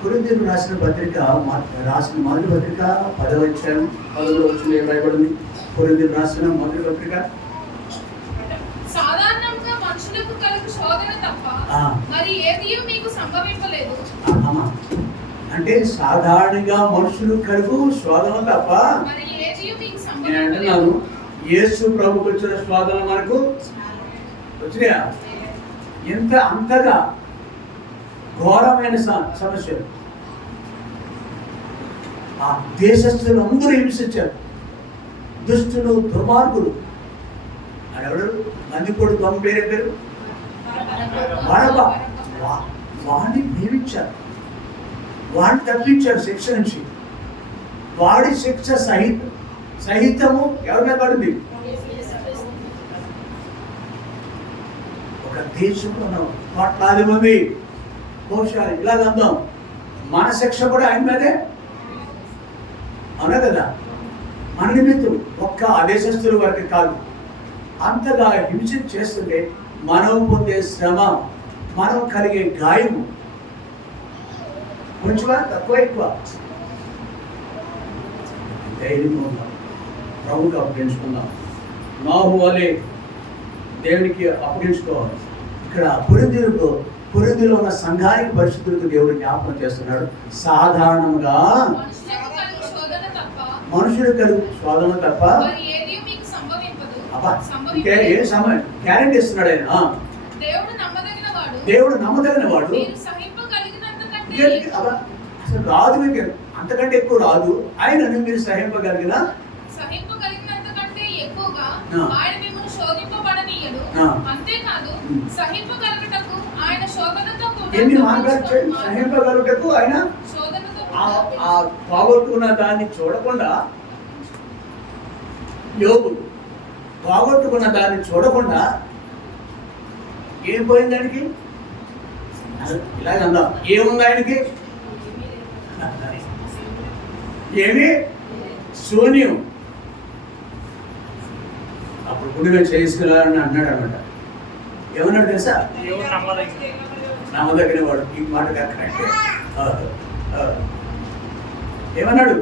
కొరింథీయులకు రాసిన మొదటి పత్రిక 10వ అధ్యాయం 10వ వచనంలో ఏం రాయబడింది? కొరింథీయులకు రాసిన మొదటి పత్రిక సాధారణంగా మనుషులకు కలుగు శోధన తప్ప మరి ఏదియూ మీకు సంభవింపలేదు. అంటే సాధారణంగా మనుషులు కలుగు శోధన తప్ప మరి ఏదియూ మీకు నేను సంభవింపలేదు. అంటున్నాను, యేసు ప్రభువుకు వచ్చిన శోధన మనకు వచ్చినాయా? ఎంత అంతగా ఘోరమైన సమస్యలు. ఆ దేశస్తులు అందరూ హింసించారు. దుష్టులు, దుర్మార్గులు. ఎవరు? మందిపోడు దొంగ పేరు బరబ్బా. వాడిని ప్రేమించారు, వాడిని తప్పించారు శిక్ష నుంచి. వాడి శిక్ష సహితము ఎవరి మీద పడింది? ఒక దేశంలో కోట్లాది మంది బహుశా ఇలాగ అందాం, మన శిక్ష కూడా ఆయన మీదే. అవునా కదా? మన నిమిత్తం ఒక్క ఆదేశస్తుల వరకు కాదు, అంతగా హింస చేస్తుంటే మనం పొందే శ్రమ, మనం కలిగే గాయము కొంచెమా తక్కువ ఎక్కువ? ధైర్యంగా ఉందాం, ప్రభుకి అప్పగించుకుందాం. నాహు వలె దేవునికి అప్పగించుకోవాలి. ఇక్కడ పురిందిలో ఉన్న సంఘానికి పరిస్థితులకు దేవుడు జ్ఞాపకం చేస్తున్నాడు. సాధారణంగా మనుషుడు కలుగు శోధన తప్ప ఇంకే ఏ సమయం గ్యారెంటీ ఇస్తున్నాడు ఆయన. దేవుడు నమ్మదగిన వాడు. అసలు రాదు మీకు, అంతకంటే ఎక్కువ రాదు. ఆయనను మీరు సహింపగలిగిన ఎన్ని మార్గాలు సహింపగలుగుటకు ఆయన పోగొట్టుకున్న దాన్ని చూడకుండా, యోగు పోగొట్టుకున్న దాన్ని చూడకుండా ఏం పోయింది ఆయనకి? ఇలాగ అందాం, ఏముంది ఆయనకి? ఏమి? శూన్యం. అప్పుడు గుడిగా చేసుకున్నారని అన్నాడు అనమాట. ఏమన్నాడు తెలుసా? నమ్మదగిన వాడు. ఈ మాట కరెక్ట్. ఏమన్నాడు?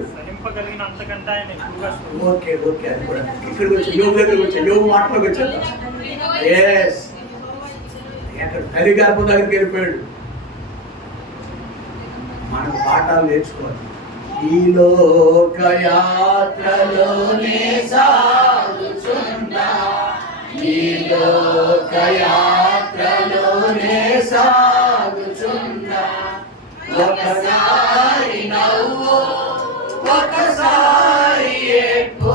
ఓకే ఓకే, అది కూడా ఇక్కడికి వచ్చి యోగు దగ్గరికి వచ్చా, యోగు మాటలోకి వచ్చాడు. ఎస్, ఎక్కడ తల్లి గర్భం దగ్గరికి వెళ్ళిపోయాడు. మనకు పాఠాలు నేర్చుకోవాలి. ఈ లోకయాత్రలోనే సాగుచున్నా, ఈ లోకయాత్రలోనే సాగుచున్నా, ఒకసారి నవ్వు, ఒకసారి ఏడ్పు,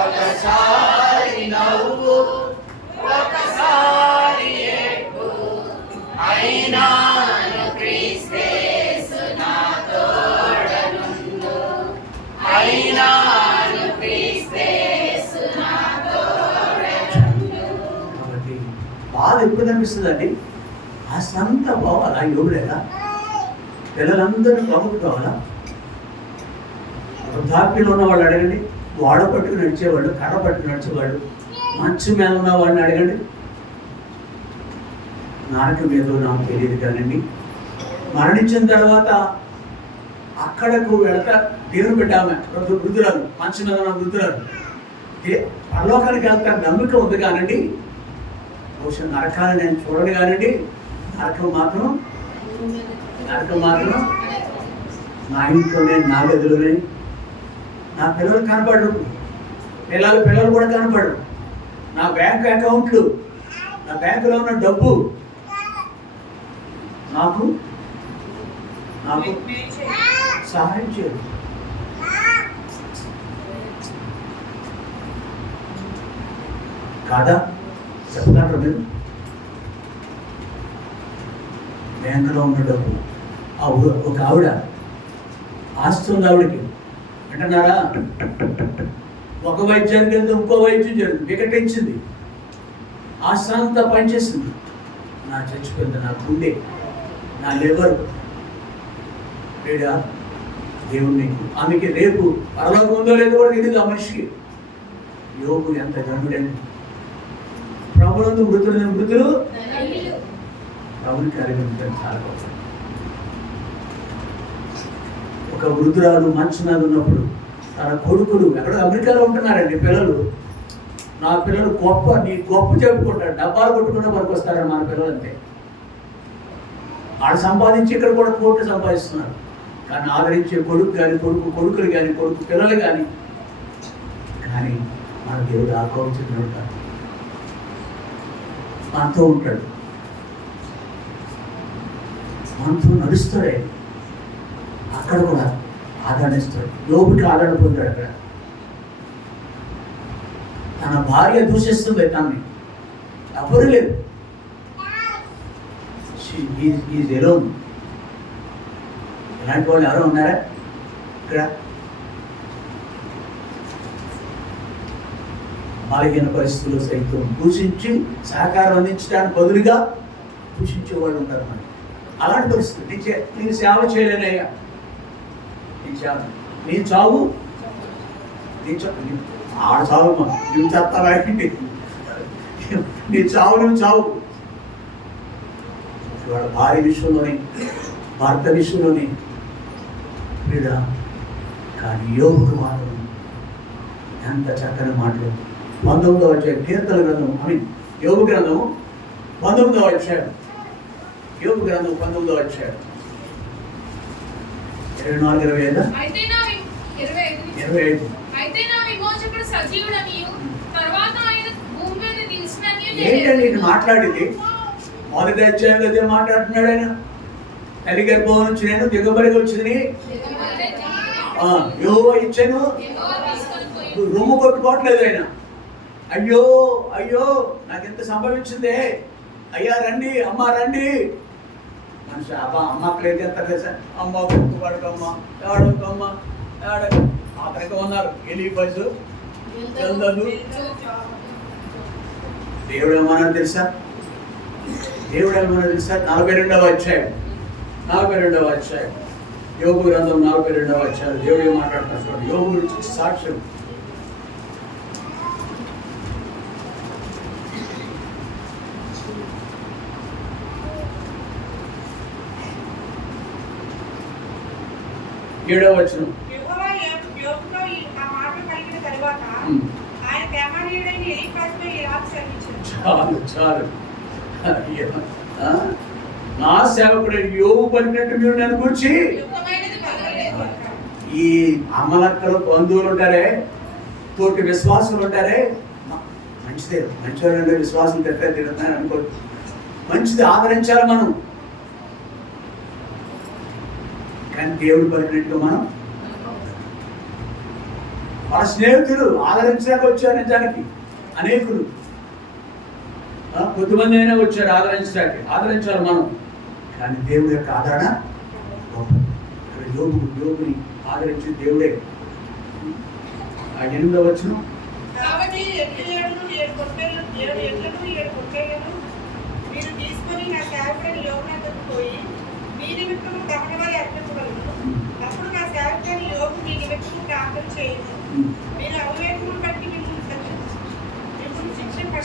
ఒకసారి నవ్వు, ఒకసారి ఏడ్పు, అయినా క్రీస్తు నా తోడనుండు, అయినా క్రీస్తు నా తోడనుండు. కాబట్టి బాధ ఎప్పుడు కనిపిస్తుందండి? ఆ సంత పోవాలా? యోగులేదా? పిల్లలందరూ ప్రభుకు కావాలా? వృద్ధాప్యంలో ఉన్న వాళ్ళు అడగండి, వాడ పట్టుకు నడిచేవాళ్ళు, కర్ర పట్టుకు నడిచేవాళ్ళు, మంచు మీద ఉన్న వాళ్ళని అడగండి. నరకం ఏదో నాకు తెలియదు కానండి, మరణించిన తర్వాత అక్కడకు వెళతా దేవుని పెట్టామె వృద్ధురాలు, మంచు మీద ఉన్న వృద్ధురాలు పరలోకానికి వెళ్తాను నమ్మిక ఉంది కానండి, బహుశా నరకాన్ని నేను చూడను కానండి. నరకం మాత్రం నా ఇంట్లోనే, నా గదిలోనే, నా పిల్లలు కనపడరు, పిల్లలు కూడా కనపడరు. నా బ్యాంక్ అకౌంట్లు, నా బ్యాంకులో ఉన్న డబ్బు నాకు సహాయం చేయదు. కాదా? చెప్తారు మీరు. బ్యాంకులో ఉన్న డబ్బు, ఒక ఆవిడ ఆస్తి ఉంది ఆవిడకి అంటున్నారా, ఒక వైద్యానికి వెళ్తే ఇంకో వైద్యం జరిగింది, వికటించింది, ఆస్తి అంతా పనిచేసింది. నా చచ్చిపోయింది, నా గుండె, నా లివర్ లేడా దేవుడిని. ఆమెకి రేపు పరలోకం ఉందో లేదో కూడా తెలియదు ఆ మనిషికి. యోగు ఎంత గనుడండి. ప్రభునందు మృతులు ప్రభుని కార్యక్రమం చాలా గొప్ప. ఒక వృద్ధురాలు మంచు మీద ఉన్నప్పుడు తన కొడుకులు ఎక్కడో అమెరికాలో ఉంటున్నారండి పిల్లలు. నా పిల్లలు గొప్ప, నీ గొప్ప చెప్పుకుంటారు, డబ్బాలు కొట్టుకున్న వరకు వస్తారని మన పిల్లలు. అంతే, వాళ్ళు సంపాదించి ఇక్కడ కూడా కోట్లు సంపాదిస్తున్నారు. కానీ ఆదరించే కొడుకు కానీ, కొడుకులు కానీ, పిల్లలు కానీ మన దేవుడు ఆకోపించిన ఉంటాడు, మనతో ఉంటాడు, మనతో నడుస్తాడే. అక్కడ కూడా ఆదరణిస్తాడు. యోబుకి ఆదరణ పొందాడు. అక్కడ తన భార్య దూషిస్తుంది తనని, ఎవరు లేదు, ఈజ్ ఎలోన్. ఇలాంటి వాళ్ళు ఎవరో ఉన్నారా ఇక్కడ? బలహీన పరిస్థితుల్లో సైతం దూషించి సహకారం అందించడానికి బదులుగా దూషించే వాళ్ళు ఉంటారు అన్నమాట. అలాంటి పరిస్థితి నేను సేవ చేయలేనయ్యా, నీ చావు ఆడ చావు నువ్వు చేస్తావా? నీ చావు నువ్వు చావు. వాళ్ళ భార్య విషయంలోని, భర్త విషయంలోని వీడ. కానీ యోగుకు మాత్రం ఎంత చక్కని మాటలు. 19వ అధ్యాయం కీర్తన గ్రంథం, యోగు గ్రంథము 19వ అధ్యాయం, యోగు గ్రంథం 19వ అధ్యాయం 24-25. ఏంటండి ఇది మాట్లాడింది? మొదటి అధ్యాయంలో అదే మాట్లాడుతున్నాడు ఆయన. తల్లి గర్భం నుంచి నేను దిగబడికి వచ్చింది యెహోవా ఇచ్చాను, రొమ్ము కొట్టుకోవట్లేదు ఆయన. అయ్యో అయ్యో నాకు ఎంత సంభవించిందే, అయ్యా రండి, అమ్మ రండి. మనిషి అమ్మక్కలు ఏం చేస్తారు కదా సార్, అమ్మ పడుకమ్మ ఏడకమ్మ అతనికి ఉన్నారు ఎలిఫజు జల్దలు. దేవుడు ఏమన్నా తెలుసా? దేవుడు ఏమన్నా తెలుసా? 42వ అధ్యాయం, 42వ అధ్యాయం యోగు గ్రంథం 42వ అధ్యాయం దేవుడు ఏం మాట్లాడుతున్నారు చూడండి. యోగు గురించి సాక్ష్యం. ఏడవ వచనం. చాలు చాలు. నా సేవకుడు యోగు పలికినట్టు మీరు నన్ను గురించి. ఈ అమ్మలక్కలు బంధువులు ఉంటారే, తోటి విశ్వాసులు ఉంటారే, మంచిదే, మంచివాళ్ళంటే విశ్వాసం తిరుగుతాయని అనుకోవచ్చు. మంచిది, ఆదరించాలి మనం. కానీ దేవుడు పలికినట్టు మనం మన స్నేహితులు ఆదరించడానికి వచ్చారు నిజానికి అనేకులు. కొద్దిమంది అయినా వచ్చారు ఆదరించడానికి, ఆదరించాలి మనం. కానీ దేవుడి యొక్క ఆదరణ ఇక్కడ యోగుని ఆదరించి దేవుడే. ఆ 8వ వచనం.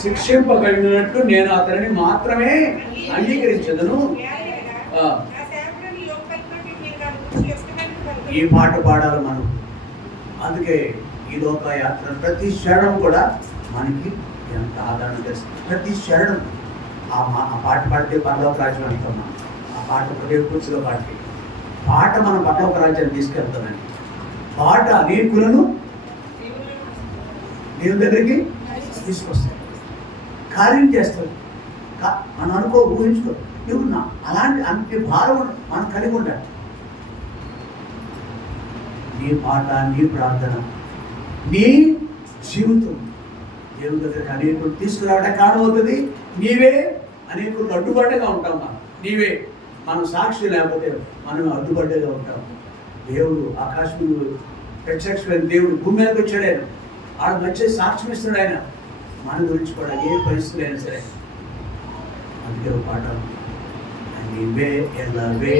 శిక్షింపబడినట్టు నేను అతనిని మాత్రమే అంగీకరించదను. ఈ పాట పాడాలి మనం. అందుకే ఈ లోక యాత్ర ప్రతి క్షణం కూడా మనకి ఎంత ఆదరణ తెస్తుంది. ప్రతి క్షణం ఆ పాట పాడితే పరలోక రాజ్యం అంటాం మనం. ఆ పాట హృదయ కూర్చులో పాడితే పాట మన పరలోక రాజ్యాన్ని తీసుకెళ్తామని. పాట అనేకులను దేవుని దగ్గరికి తీసుకొస్తాడు, కార్యం చేస్తాడు. మనం అనుకో, ఊహించుకో. నువ్వు అలాంటి అంతే భారం మనం కలిగి ఉండాలి. నీ పాట, నీ ప్రార్థన, నీ జీవితం దేవుని దగ్గరికి అనేకులు తీసుకురావడానికి కారణమవుతుంది. నీవే అనేకులు అడ్డుపడ్డగా ఉంటాం. నీవే మనం సాక్షి లేకపోతే మనం అడ్డుపడ్డగా ఉంటాం. దేవుడు ఆకాశం ప్రత్యక్షమైన దేవుడు భూమి మీదకి వచ్చాడు. ఆయన ఆడ మంచి సాక్ష్యం ఇస్తున్నాడు. ఆయన మన గురించి కూడా ఏ పరిస్థితులు అయినా సరే. అందుకే ఒక పాట, నీవే ఎల్లవే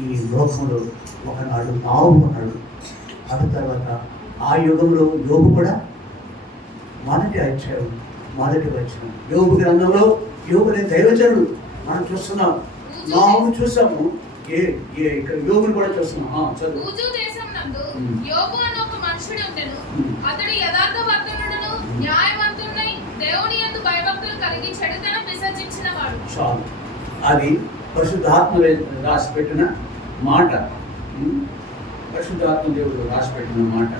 ఈ లోకంలో ఒకనాడు నావు ఉన్నాడు. ఆ తర్వాత ఆ యుగంలో యోగు కూడా మొదటి అధ్యాయం, మొదటి వచనం. యోగు గ్రంథంలో యోగుని దైవజనుడు మనం చూస్తున్నాం. నావు చూసాము, ఇక్కడ యోగుని కూడా చూస్తున్నాం. చదువు. చాలు. అది పరిశుద్ధాత్మ రాసి పెట్టిన మాట. పరిశుద్ధాత్మ దేవుడు రాసి పెట్టిన మాట.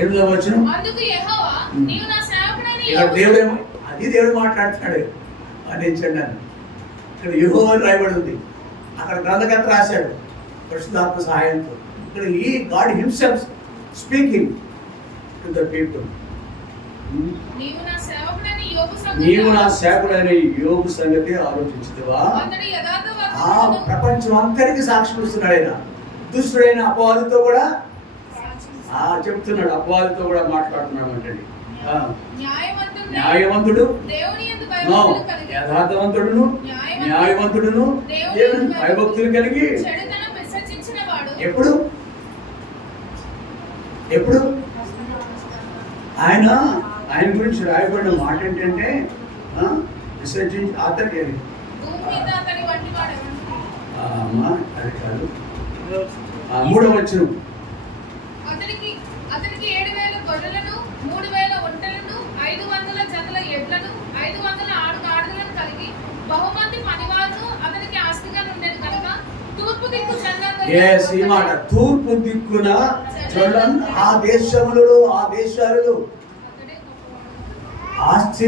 8వ వచనం. అందుకు యెహోవా నీవు నా సేవకుడైన ఇక్కడ దేవుడేమో అది దేవుడు మాట్లాడుతున్నాడు వర్ణించండి అని. ఇక్కడ యెహోవా అని రాయబడి ఉంది. అక్కడ గ్రంథకర్త రాశాడు పరిశుద్ధాత్మ సహాయంతో. ఇక్కడ ఈ God himself speaking to the people. నీవు నా సేవకుడైన యోబు నీవు నా సేవకుడైన యోబు సంగతి ఆలోచించుదువా? అతడు ఆ యథార్థవంతుడు ప్రపంచం అంతరికి సాక్షి ఇస్తున్నాడు ఆయన. దుష్టుడైన అపవాదితో కూడా చెప్తున్నాడు, అపవాదితో కూడా మాట్లాడుతున్నాడు అంటే న్యాయవంతుడు దేవుని యందు భయభక్తులు కలిగి యథార్థవంతుడును న్యాయవంతుడును దేవుని భయభక్తులు కలిగి చెడుతనం విసర్జించిన వాడు. ఎప్పుడు ఎప్పుడు ఆయన గురించి రాయబడిన మాట ఏంటంటే విసర్జించి అతనికి భూమి మీద అతని వంటి వాడెవడు? అది కాదు. 3వ వచనం. అతనికి 7,000 గొర్రెలను 3,000 ఒంటెలను 500 జతల ఎడ్లను 500 ఆడుగాడిదలను కలిగి బహుమంది పనివారును అతనికి ఆస్తిగా ఉండేది కనుక తూర్పు దిక్కు ఈ మాట తూర్పు దిక్కున చూడండి, ఆ దేశాలలో ఆస్తి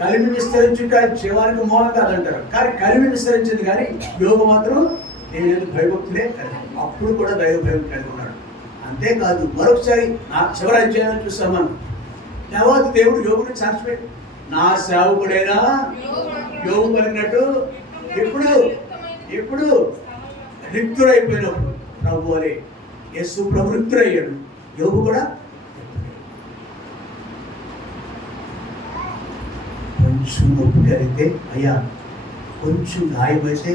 కలిమి విస్తరించుట జీవానికి మూలం కాదంటారు. కానీ కలిమి విస్తరించింది, కానీ యోగు మాత్రం నేను భయభక్తులే కలిగి, అప్పుడు కూడా దైవ భయం కలిగి ఉన్నాడు. అంతేకాదు మరొకసారి నా చివరి అధ్యాయం చూస్తాం మనం. దేవాది దేవుడు యోగుని సాక్షిపెట్టి నా సేవకుడైనా యోగు కలిగినట్టు ఎప్పుడు రిక్తుడైపోయినప్పుడు ప్రభు అనే యేసు ప్రభు రిక్తుడయ్యాడు, యోగు కూడా కొంచెం నొప్పి కలిగితే, అయ్యా కొంచెం గాయమైతే,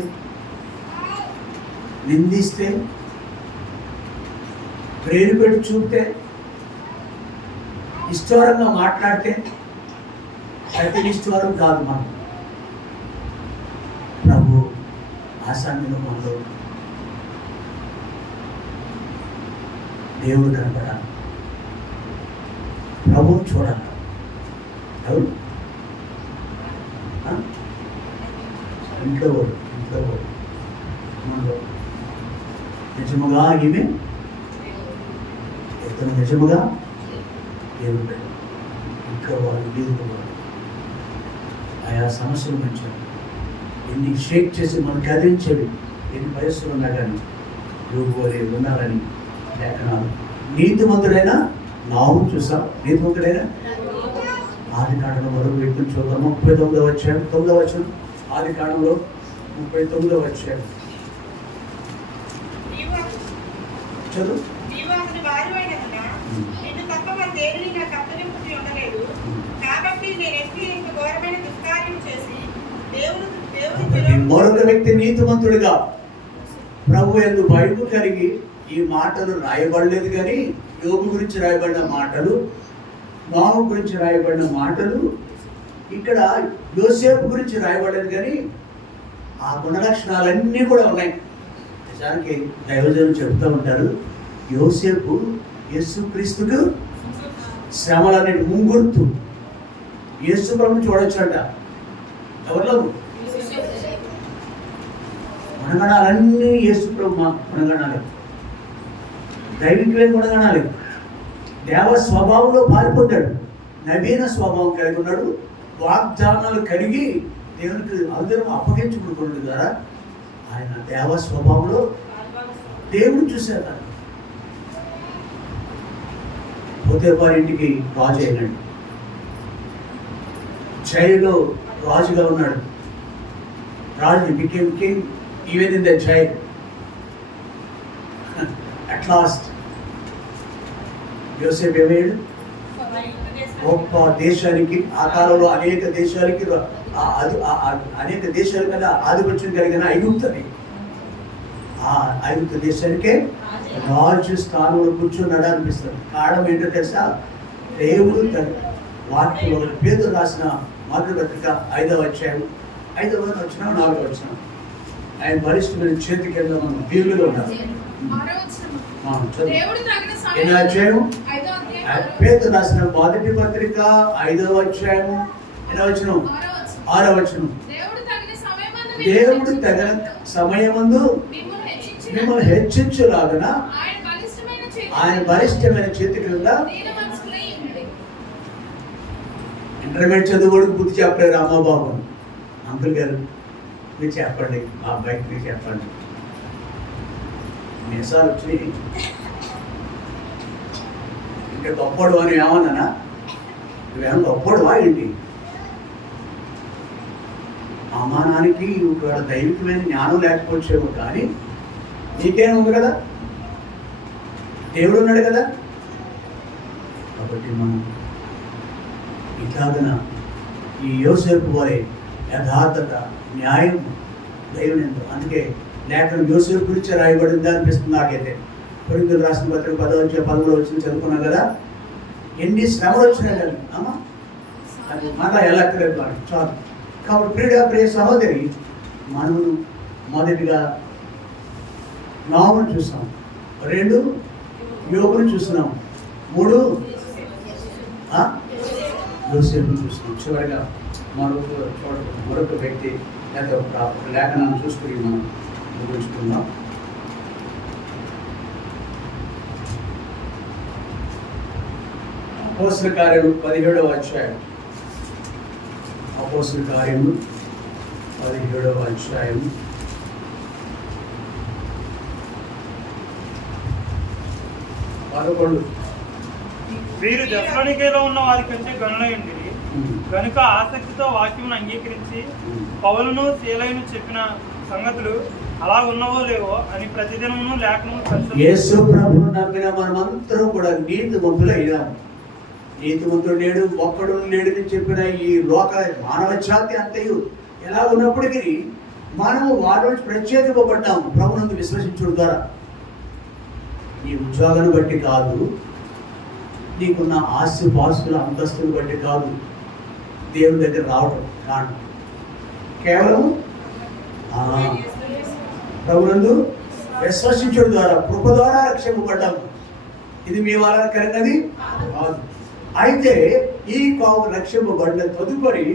నిందిస్తే, ప్రేరు పెట్టి చూపితే, ఇష్టవరంగా మాట్లాడితే ప్రతి ఇష్టవరం కాదు. మనం ప్రభు ఆశాన్యులు మనలో దేవుడు కనపడాలి, ప్రభు చూడాలి. ఎవరు ఇంట్లో మనలో నిజముగా ఈమె ఇతను నిజముగా దేవుడు ఇంట్లో వాళ్ళు దేవుడు ఆయా సమస్యలు మంచి ఎన్ని షేక్ చేసి మనం కదిలించేవి, ఎన్ని వయస్సులు ఉన్నా కానీ యోగు వారి ఉన్నారని లేఖనాలు. నీతిమంతుడైన నావు చూసాం, నీతిమంతుడైన ఆది కాండంలో మరొక వ్యక్తులు చూద్దాం. 39వ అధ్యాయం 9వ వచనం. ఆది కాండంలో 39వ అధ్యాయం చదువు. మరొక వ్యక్తి నీతిమంతుడిగా ప్రభు యందు భయం కలిగి, ఈ మాటలు రాయబడలేదు కానీ యోగు గురించి రాయబడిన మాటలు, నావు గురించి రాయబడిన మాటలు, ఇక్కడ యోసేపు గురించి రాయబడలేదు కానీ ఆ గుణలక్షణాలన్నీ కూడా ఉన్నాయి. నిజానికి దైవజనులు చెబుతూ ఉంటారు, యోసేపు యేసుక్రీస్తుకు శ్రమలన్నిటి ముంగుర్తు. యేసు ప్రభుని చూడొచ్చంట. ఎవరిలో గుణగణాలన్నీ యేసు ప్రభు గుణగణాలు, దైవికమైన గుణగణాలు. దేవ స్వభావంలో పాల్పొందాడు, నవీన స్వభావం కలిగి ఉన్నాడు, వాగ్దానాలు కలిగి దేవునికి అందరం అప్పగించుకుంటున్నాడు ద్వారా ఆయన దేవ స్వభావంలో దేవుడు చూశారు. పోతేపారి ఇంటికి రాజు అయినాడు, జైలులో రాజుగా ఉన్నాడు. రాజు became king even in the jail. At last Yosepu ఏమయ్యాడు? గొప్ప దేశానికి, ఆ కాలంలో అనేక దేశాల మీద ఆధిపత్యం కలిగిన ఐగుప్తుని, ఆ ఐగుప్తు దేశానికే రాజు స్థానంలో కూర్చున్నాడు అనిపిస్తుంది. కారణం ఏంటో తెలుసా? దేవుడు వాక్యంలో పేతురు రాసిన మొదటి పత్రిక 5వ అధ్యాయం 5వ వచనం 4వ వచనం. ఆయన బలిష్టమైన చేతి కింద మనం దీవులుగా ఉన్నాం. పేతురు రాసిన మొదటి పత్రిక 5వ అధ్యాయం 6వ వచనం. దేవుడు తగిన సమయమందు మిమ్మును హెచ్చించిన మిమ్మల్ని హెచ్చించులాగున ఆయన బలిష్టమైన చేతి క్రింద దీనమనస్కులై ఉండుడి. ఇంటర్మీడియట్ చదువుకోవడానికి బుద్ధి చెప్పలేరు అమ్మ బాబు. అంకుల్ గారు మీరు చెప్పండి, మా అబ్బాయికి మీరు చెప్పండి. మీసాలు వచ్చి ఇంకా గొప్పడు అని ఏమన్నానా? నువ్వేమో గొప్పడువా ఏంటి? అమ్మానానికి ఒకవేళ దైవికమైన జ్ఞానం లేకపోవచ్చేమో, కానీ నీకేం ఉంది కదా, దేవుడు ఉన్నాడు కదా. కాబట్టి మనం ఇట్లాగన ఈ యోసేపు వారి యథార్థత, న్యాయం, దేవుని అందుకే లేఖనం యోసేపు గురించి రాయబడింది అనిపిస్తుంది నాకైతే. కొరింథీయులకు రాసిన పత్రిక 10-13 చదువుకున్నాం కదా. ఎన్ని శ్రమలు వచ్చినాయి కదా అమ్మా, అది మళ్ళా ఎలా చాలు. కాబట్టి ప్రియ సహోదరి, మనము మొదటిగా నావును చూసాం, 2 యోగును చూస్తున్నాం, 3 యోసేపును చూస్తున్నాం. చివరిగా మరొక వ్యక్తి లేదా ఒక లేఖనాన్ని చూసుకుని మనం ముగించుకుందాం. అపోస్తల కార్యము 17వ అధ్యాయం. అపోస్తల కార్యము 17వ అధ్యాయం 11. వీరు దెస్సలోనికేలో ఉన్న వారి కంటే గనులయుండిరి కనుక ఆసక్తితో వాక్యమును అంగీకరించి పౌలును సీలయును చెప్పిన సంగతులు అలా ఉన్నవో లేవో అని ప్రతిదినమును లేఖనము యేసు ప్రభువును నమ్మిన మనమందరం కూడా నీతిమంతులు అయినాం. నీతిమంతుడు లేడు, ఒక్కడు లేడని చెప్పిన ఈ లోక మానవ జాతి అంతయు ఎలా ఉన్నప్పటికీ మనము వారి నుంచి ప్రత్యేకింపబడ్డాము ప్రభువునందు విశ్వసించడం ద్వారా. నీ ఉద్యోగాన్ని బట్టి కాదు, నీకున్న ఆస్తి పాస్తుల అంతస్తుని బట్టి కాదు దేవుని దగ్గర రావడం కారణం. కేవలం ప్రభువునందు విశ్వసించడం ద్వారా, కృప ద్వారా రక్షింపబడ్డాము. ఇది మీ వలన కలిగినది కాదు. అయితే ఈ రక్షింపబడిన తదుపరి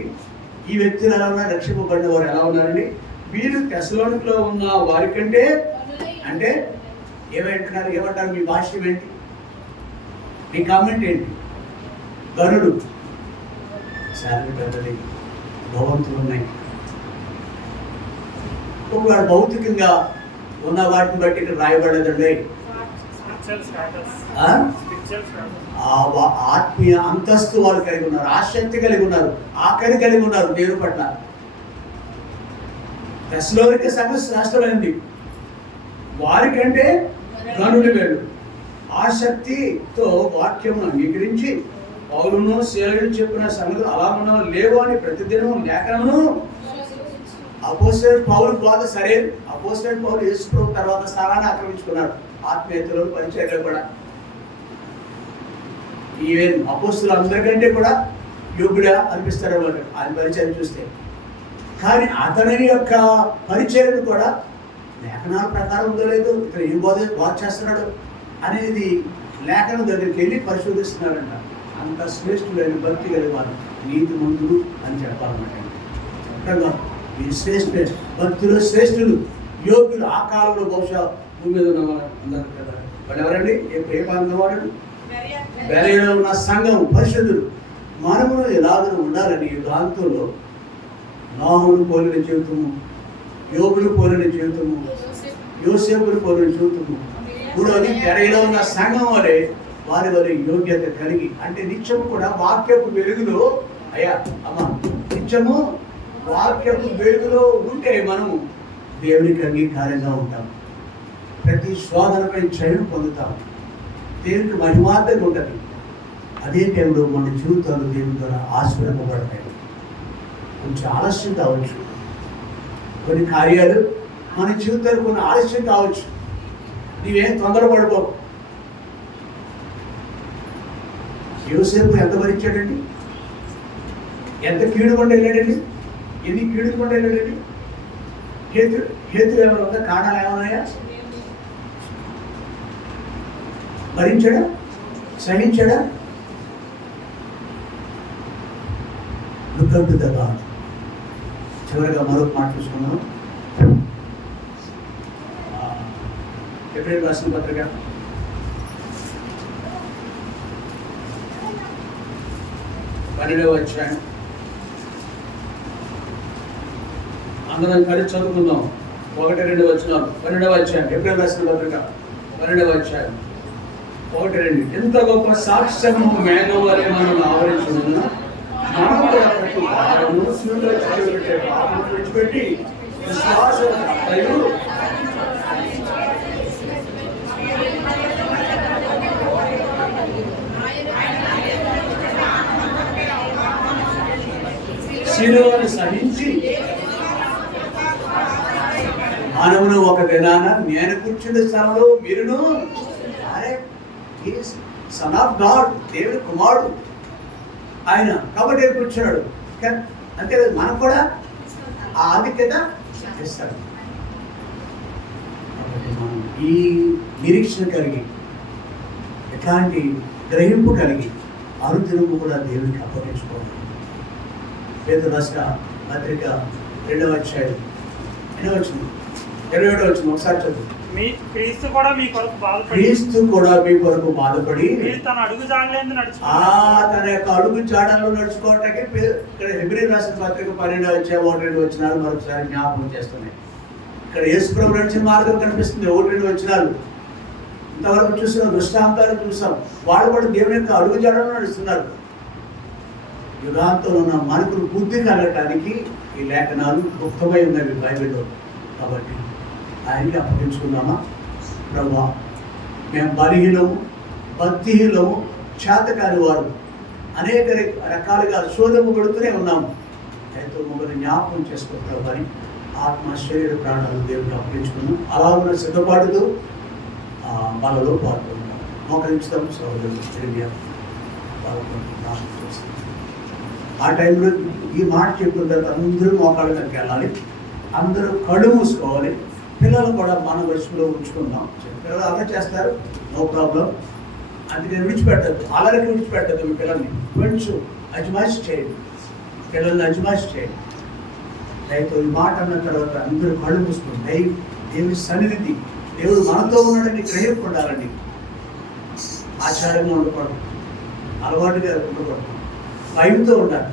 ఈ వ్యక్తులు ఎలా ఉన్నారు? రక్షింపబడిన వారు ఎలా ఉన్నారండి? వీరు తెస్సలోనికలో ఉన్న వారి కంటే, అంటే ఏమంటారు మీ భాష్యం ఏంటి, మీ కామెంట్ ఏంటి? గనుడు, శాలరీ పెద్దది, భవంతులు ఉన్నాయి. ఒకవేళ భౌతికంగా ఉన్న వాటిని బట్టి ఇక్కడ రాయబడదండి. ఆత్మీయ అంతస్తు వాళ్ళు కలిగి ఉన్నారు, ఆసక్తి కలిగి ఉన్నారు, ఆకలి కలిగి ఉన్నారు దేవుని పట్ల. తెస్సలోనిక సంఘం శ్రేష్టమైంది, వారికంటే గనుడు వేడు. ఆసక్తితో వాక్యమును అంగీకరించి పౌలును సీలయును చెప్పిన సంగతులు అలా ఉన్నావు లేవు అని ప్రతిదినం లేఖనమును. అపోస్తలుడైన పౌలు బోధ సరైనది. అపోస్తలుడైన పౌలు యేసు ప్రభు తర్వాత స్థానాన్ని ఆక్రమించుకున్నాడు ఆత్మీయతలో, పరిచర్యలో కూడా. ఈవెన్ అపోస్తలు అందరికంటే కూడా యోగ్యుడా అనిపిస్తారు వాళ్ళు ఆయన పరిచయం చూస్తే. కానీ అతని యొక్క పరిచర్యను కూడా లేఖనాల ప్రకారం ఉందో లేదు, ఇక్కడ ఏం బోధ చేస్తున్నాడు అనేది లేఖనం దగ్గరికి వెళ్ళి పరిశోధిస్తున్నారంట. అంత శ్రేష్ఠులైన భక్తి కలిగిన నీతిమంతులు అని చెప్పాలన్నమాట. చక్కగా ఈ శ్రేష్ఠ భక్తులు, శ్రేష్ఠులు, యోగ్యులు. ఆ కాలంలో బహుశా భూమి మీద ఉన్నవారు అందరు కదా. వాళ్ళు ఎవరండి? ఏ కాలంలో వాడు? బెరయలో ఉన్న సంఘం, పరిశుద్ధులు. మనము ఎలాగ ఉండాలని యుగాంతంలో నోహును పోలిన జీవితము, యోగులు పోలిన జీవితము, యోసేపును పోలిన జీవితము. మూడవది బెరయలో ఉన్న సంఘం వలె వారి వలె యోగ్యత కలిగి, అంటే నిత్యము కూడా వాక్యపు వెలుగులో, అయ్యా అమ్మ, నిత్యము వాక్యపు వెలుగులో ఉంటే మనము దేవునికి అంగీకారంగా ఉంటాం. ప్రతి శోధనపై జయం పొందుతాం. దేవునికి మహిమార్థంగా ఉంటుంది. అదే టైంలో మన జీవితాలు దేవుని ద్వారా ఆశీర్వదింపబడతాయి. కొంచెం ఆలస్యం కావచ్చు, కొన్ని కార్యాలు మన జీవితాలు కొన్ని ఆలస్యం కావచ్చు. నీవేం తొందరపడిపో. యోసేపు ఎంత భరించాడండి? ఎంత కీడు కొండ వెళ్ళాడండి? ఎన్ని కీడు కొండ వెళ్ళాడండి? హేతులు ఏమైనా ఉందా? కారణాలు ఏమన్నాయా? భరించడా? సహించడా? Look up to the God. చివరిగా మరొక మాట చూసుకున్నాం. హెబ్రీయులకు రాసిన పత్రిక 12వ అధ్యాయం. అందరం కలిసి చదువుకుందాం. 1-2 వచనాలు. 12వ అధ్యాయం హెబ్రీయులకు రాసిన పత్రిక 12వ అధ్యాయం 1-2. ఎంత గొప్ప సాక్ష్యము మేఘం వలె మనల్ని ఆవరించుకున్న మనం కూడా ప్రతి భారము శిలువలో చేయబట్టే పాపమును విడిచిపెట్టి విశ్వాసముతో శిలువను సహించి మానవును ఒక దినాన నేను కూర్చున్న స్థలంలో మీరును సన్ ఆఫ్ గాడ్, దేవుడి కుమారుడు ఆయన కాబట్టి కూర్చున్నాడు. అంతే కదా, మనకు కూడా ఆ ఆధిక్యత చేస్తాడు. మనం ఈ నిరీక్షణ కలిగి ఎట్లాంటి గ్రహింపు కలిగి అనుదినము కూడా దేవునికి అప్పగించుకోవాలి. పేతురు రాసిన పత్రిక 2వ అధ్యాయం 27వ వచనం ఒకసారి చదువు. క్రీస్తు కూడా మీ కొరకు బాధపడి తన అడుగు జాడలేందు తన యొక్క అడుగు జాడల్లో నడుచుకోవటానికి ఇక్కడ హెబ్రీయులకు రాసిన పత్రిక 12వ అధ్యాయం 1-2 వచనాలు మరొకసారి జ్ఞాపకం చేస్తున్నాయి. ఇక్కడ యేసుప్రభు నడిచిన మార్గం కనిపిస్తుంది. 1-2 వచనాలు ఇంతవరకు చూసిన దృష్టాంతాలు చూసాం. వాళ్ళు కూడా దేవుని యొక్క అడుగు జాడల్లో నడుస్తున్నారు. యుగాంతంలో ఉన్న మనకు బుద్ధి కలగటానికి ఈ లేఖనాలు గుప్తమై ఉన్నవి బైబిల్లో. కాబట్టి ఆయనకి అప్పగించుకున్నామా? ప్రభువా, మేము బలహీనము, భక్తిహీనము, చేతకాని వారు, అనేక రకాలుగా శోధము పడుతూనే ఉన్నాము. ఎంతో మమ్మల్ని జ్ఞాపకం చేసుకుంటాం కానీ ఆత్మ శరీర ప్రాణాలు దేవుడికి అప్పగించుకున్నాం. అలా ఉన్న సిద్ధపాటుతో మనలో పాల్గొన్నాం. మోకరించుతాం. సోదరులు తిరిగి పాల్గొన్నాం. ఆ టైంలో ఈ మాట చెప్పిన తర్వాత అందరూ మోకాళ్ళ మీదకి వెళ్ళాలి. అందరూ కళ్ళు మూసుకోవాలి. పిల్లలు కూడా మన వయసులో ఉంచుకుందాం. పిల్లలు అలా చేస్తారు, నో ప్రాబ్లం. అందుకని విడిచిపెట్టద్దు, అలరికి విడిచిపెట్టద్దు. మీ పిల్లల్ని కొంచెం అజమాయిషి చేయండి, పిల్లల్ని అజమాయిషి చేయండి. అయితే ఈ మాట అన్న తర్వాత అందరూ కళ్ళు మూసుకోండి. దేవుడి సన్నిధి, దేవుడు మనతో ఉన్నాడని గ్రహింపుకుంటారండి. ఆచారంగా ఉండకూడదు, అలవాటుగా ఉండకూడదు, భయంతో ఉండాలి.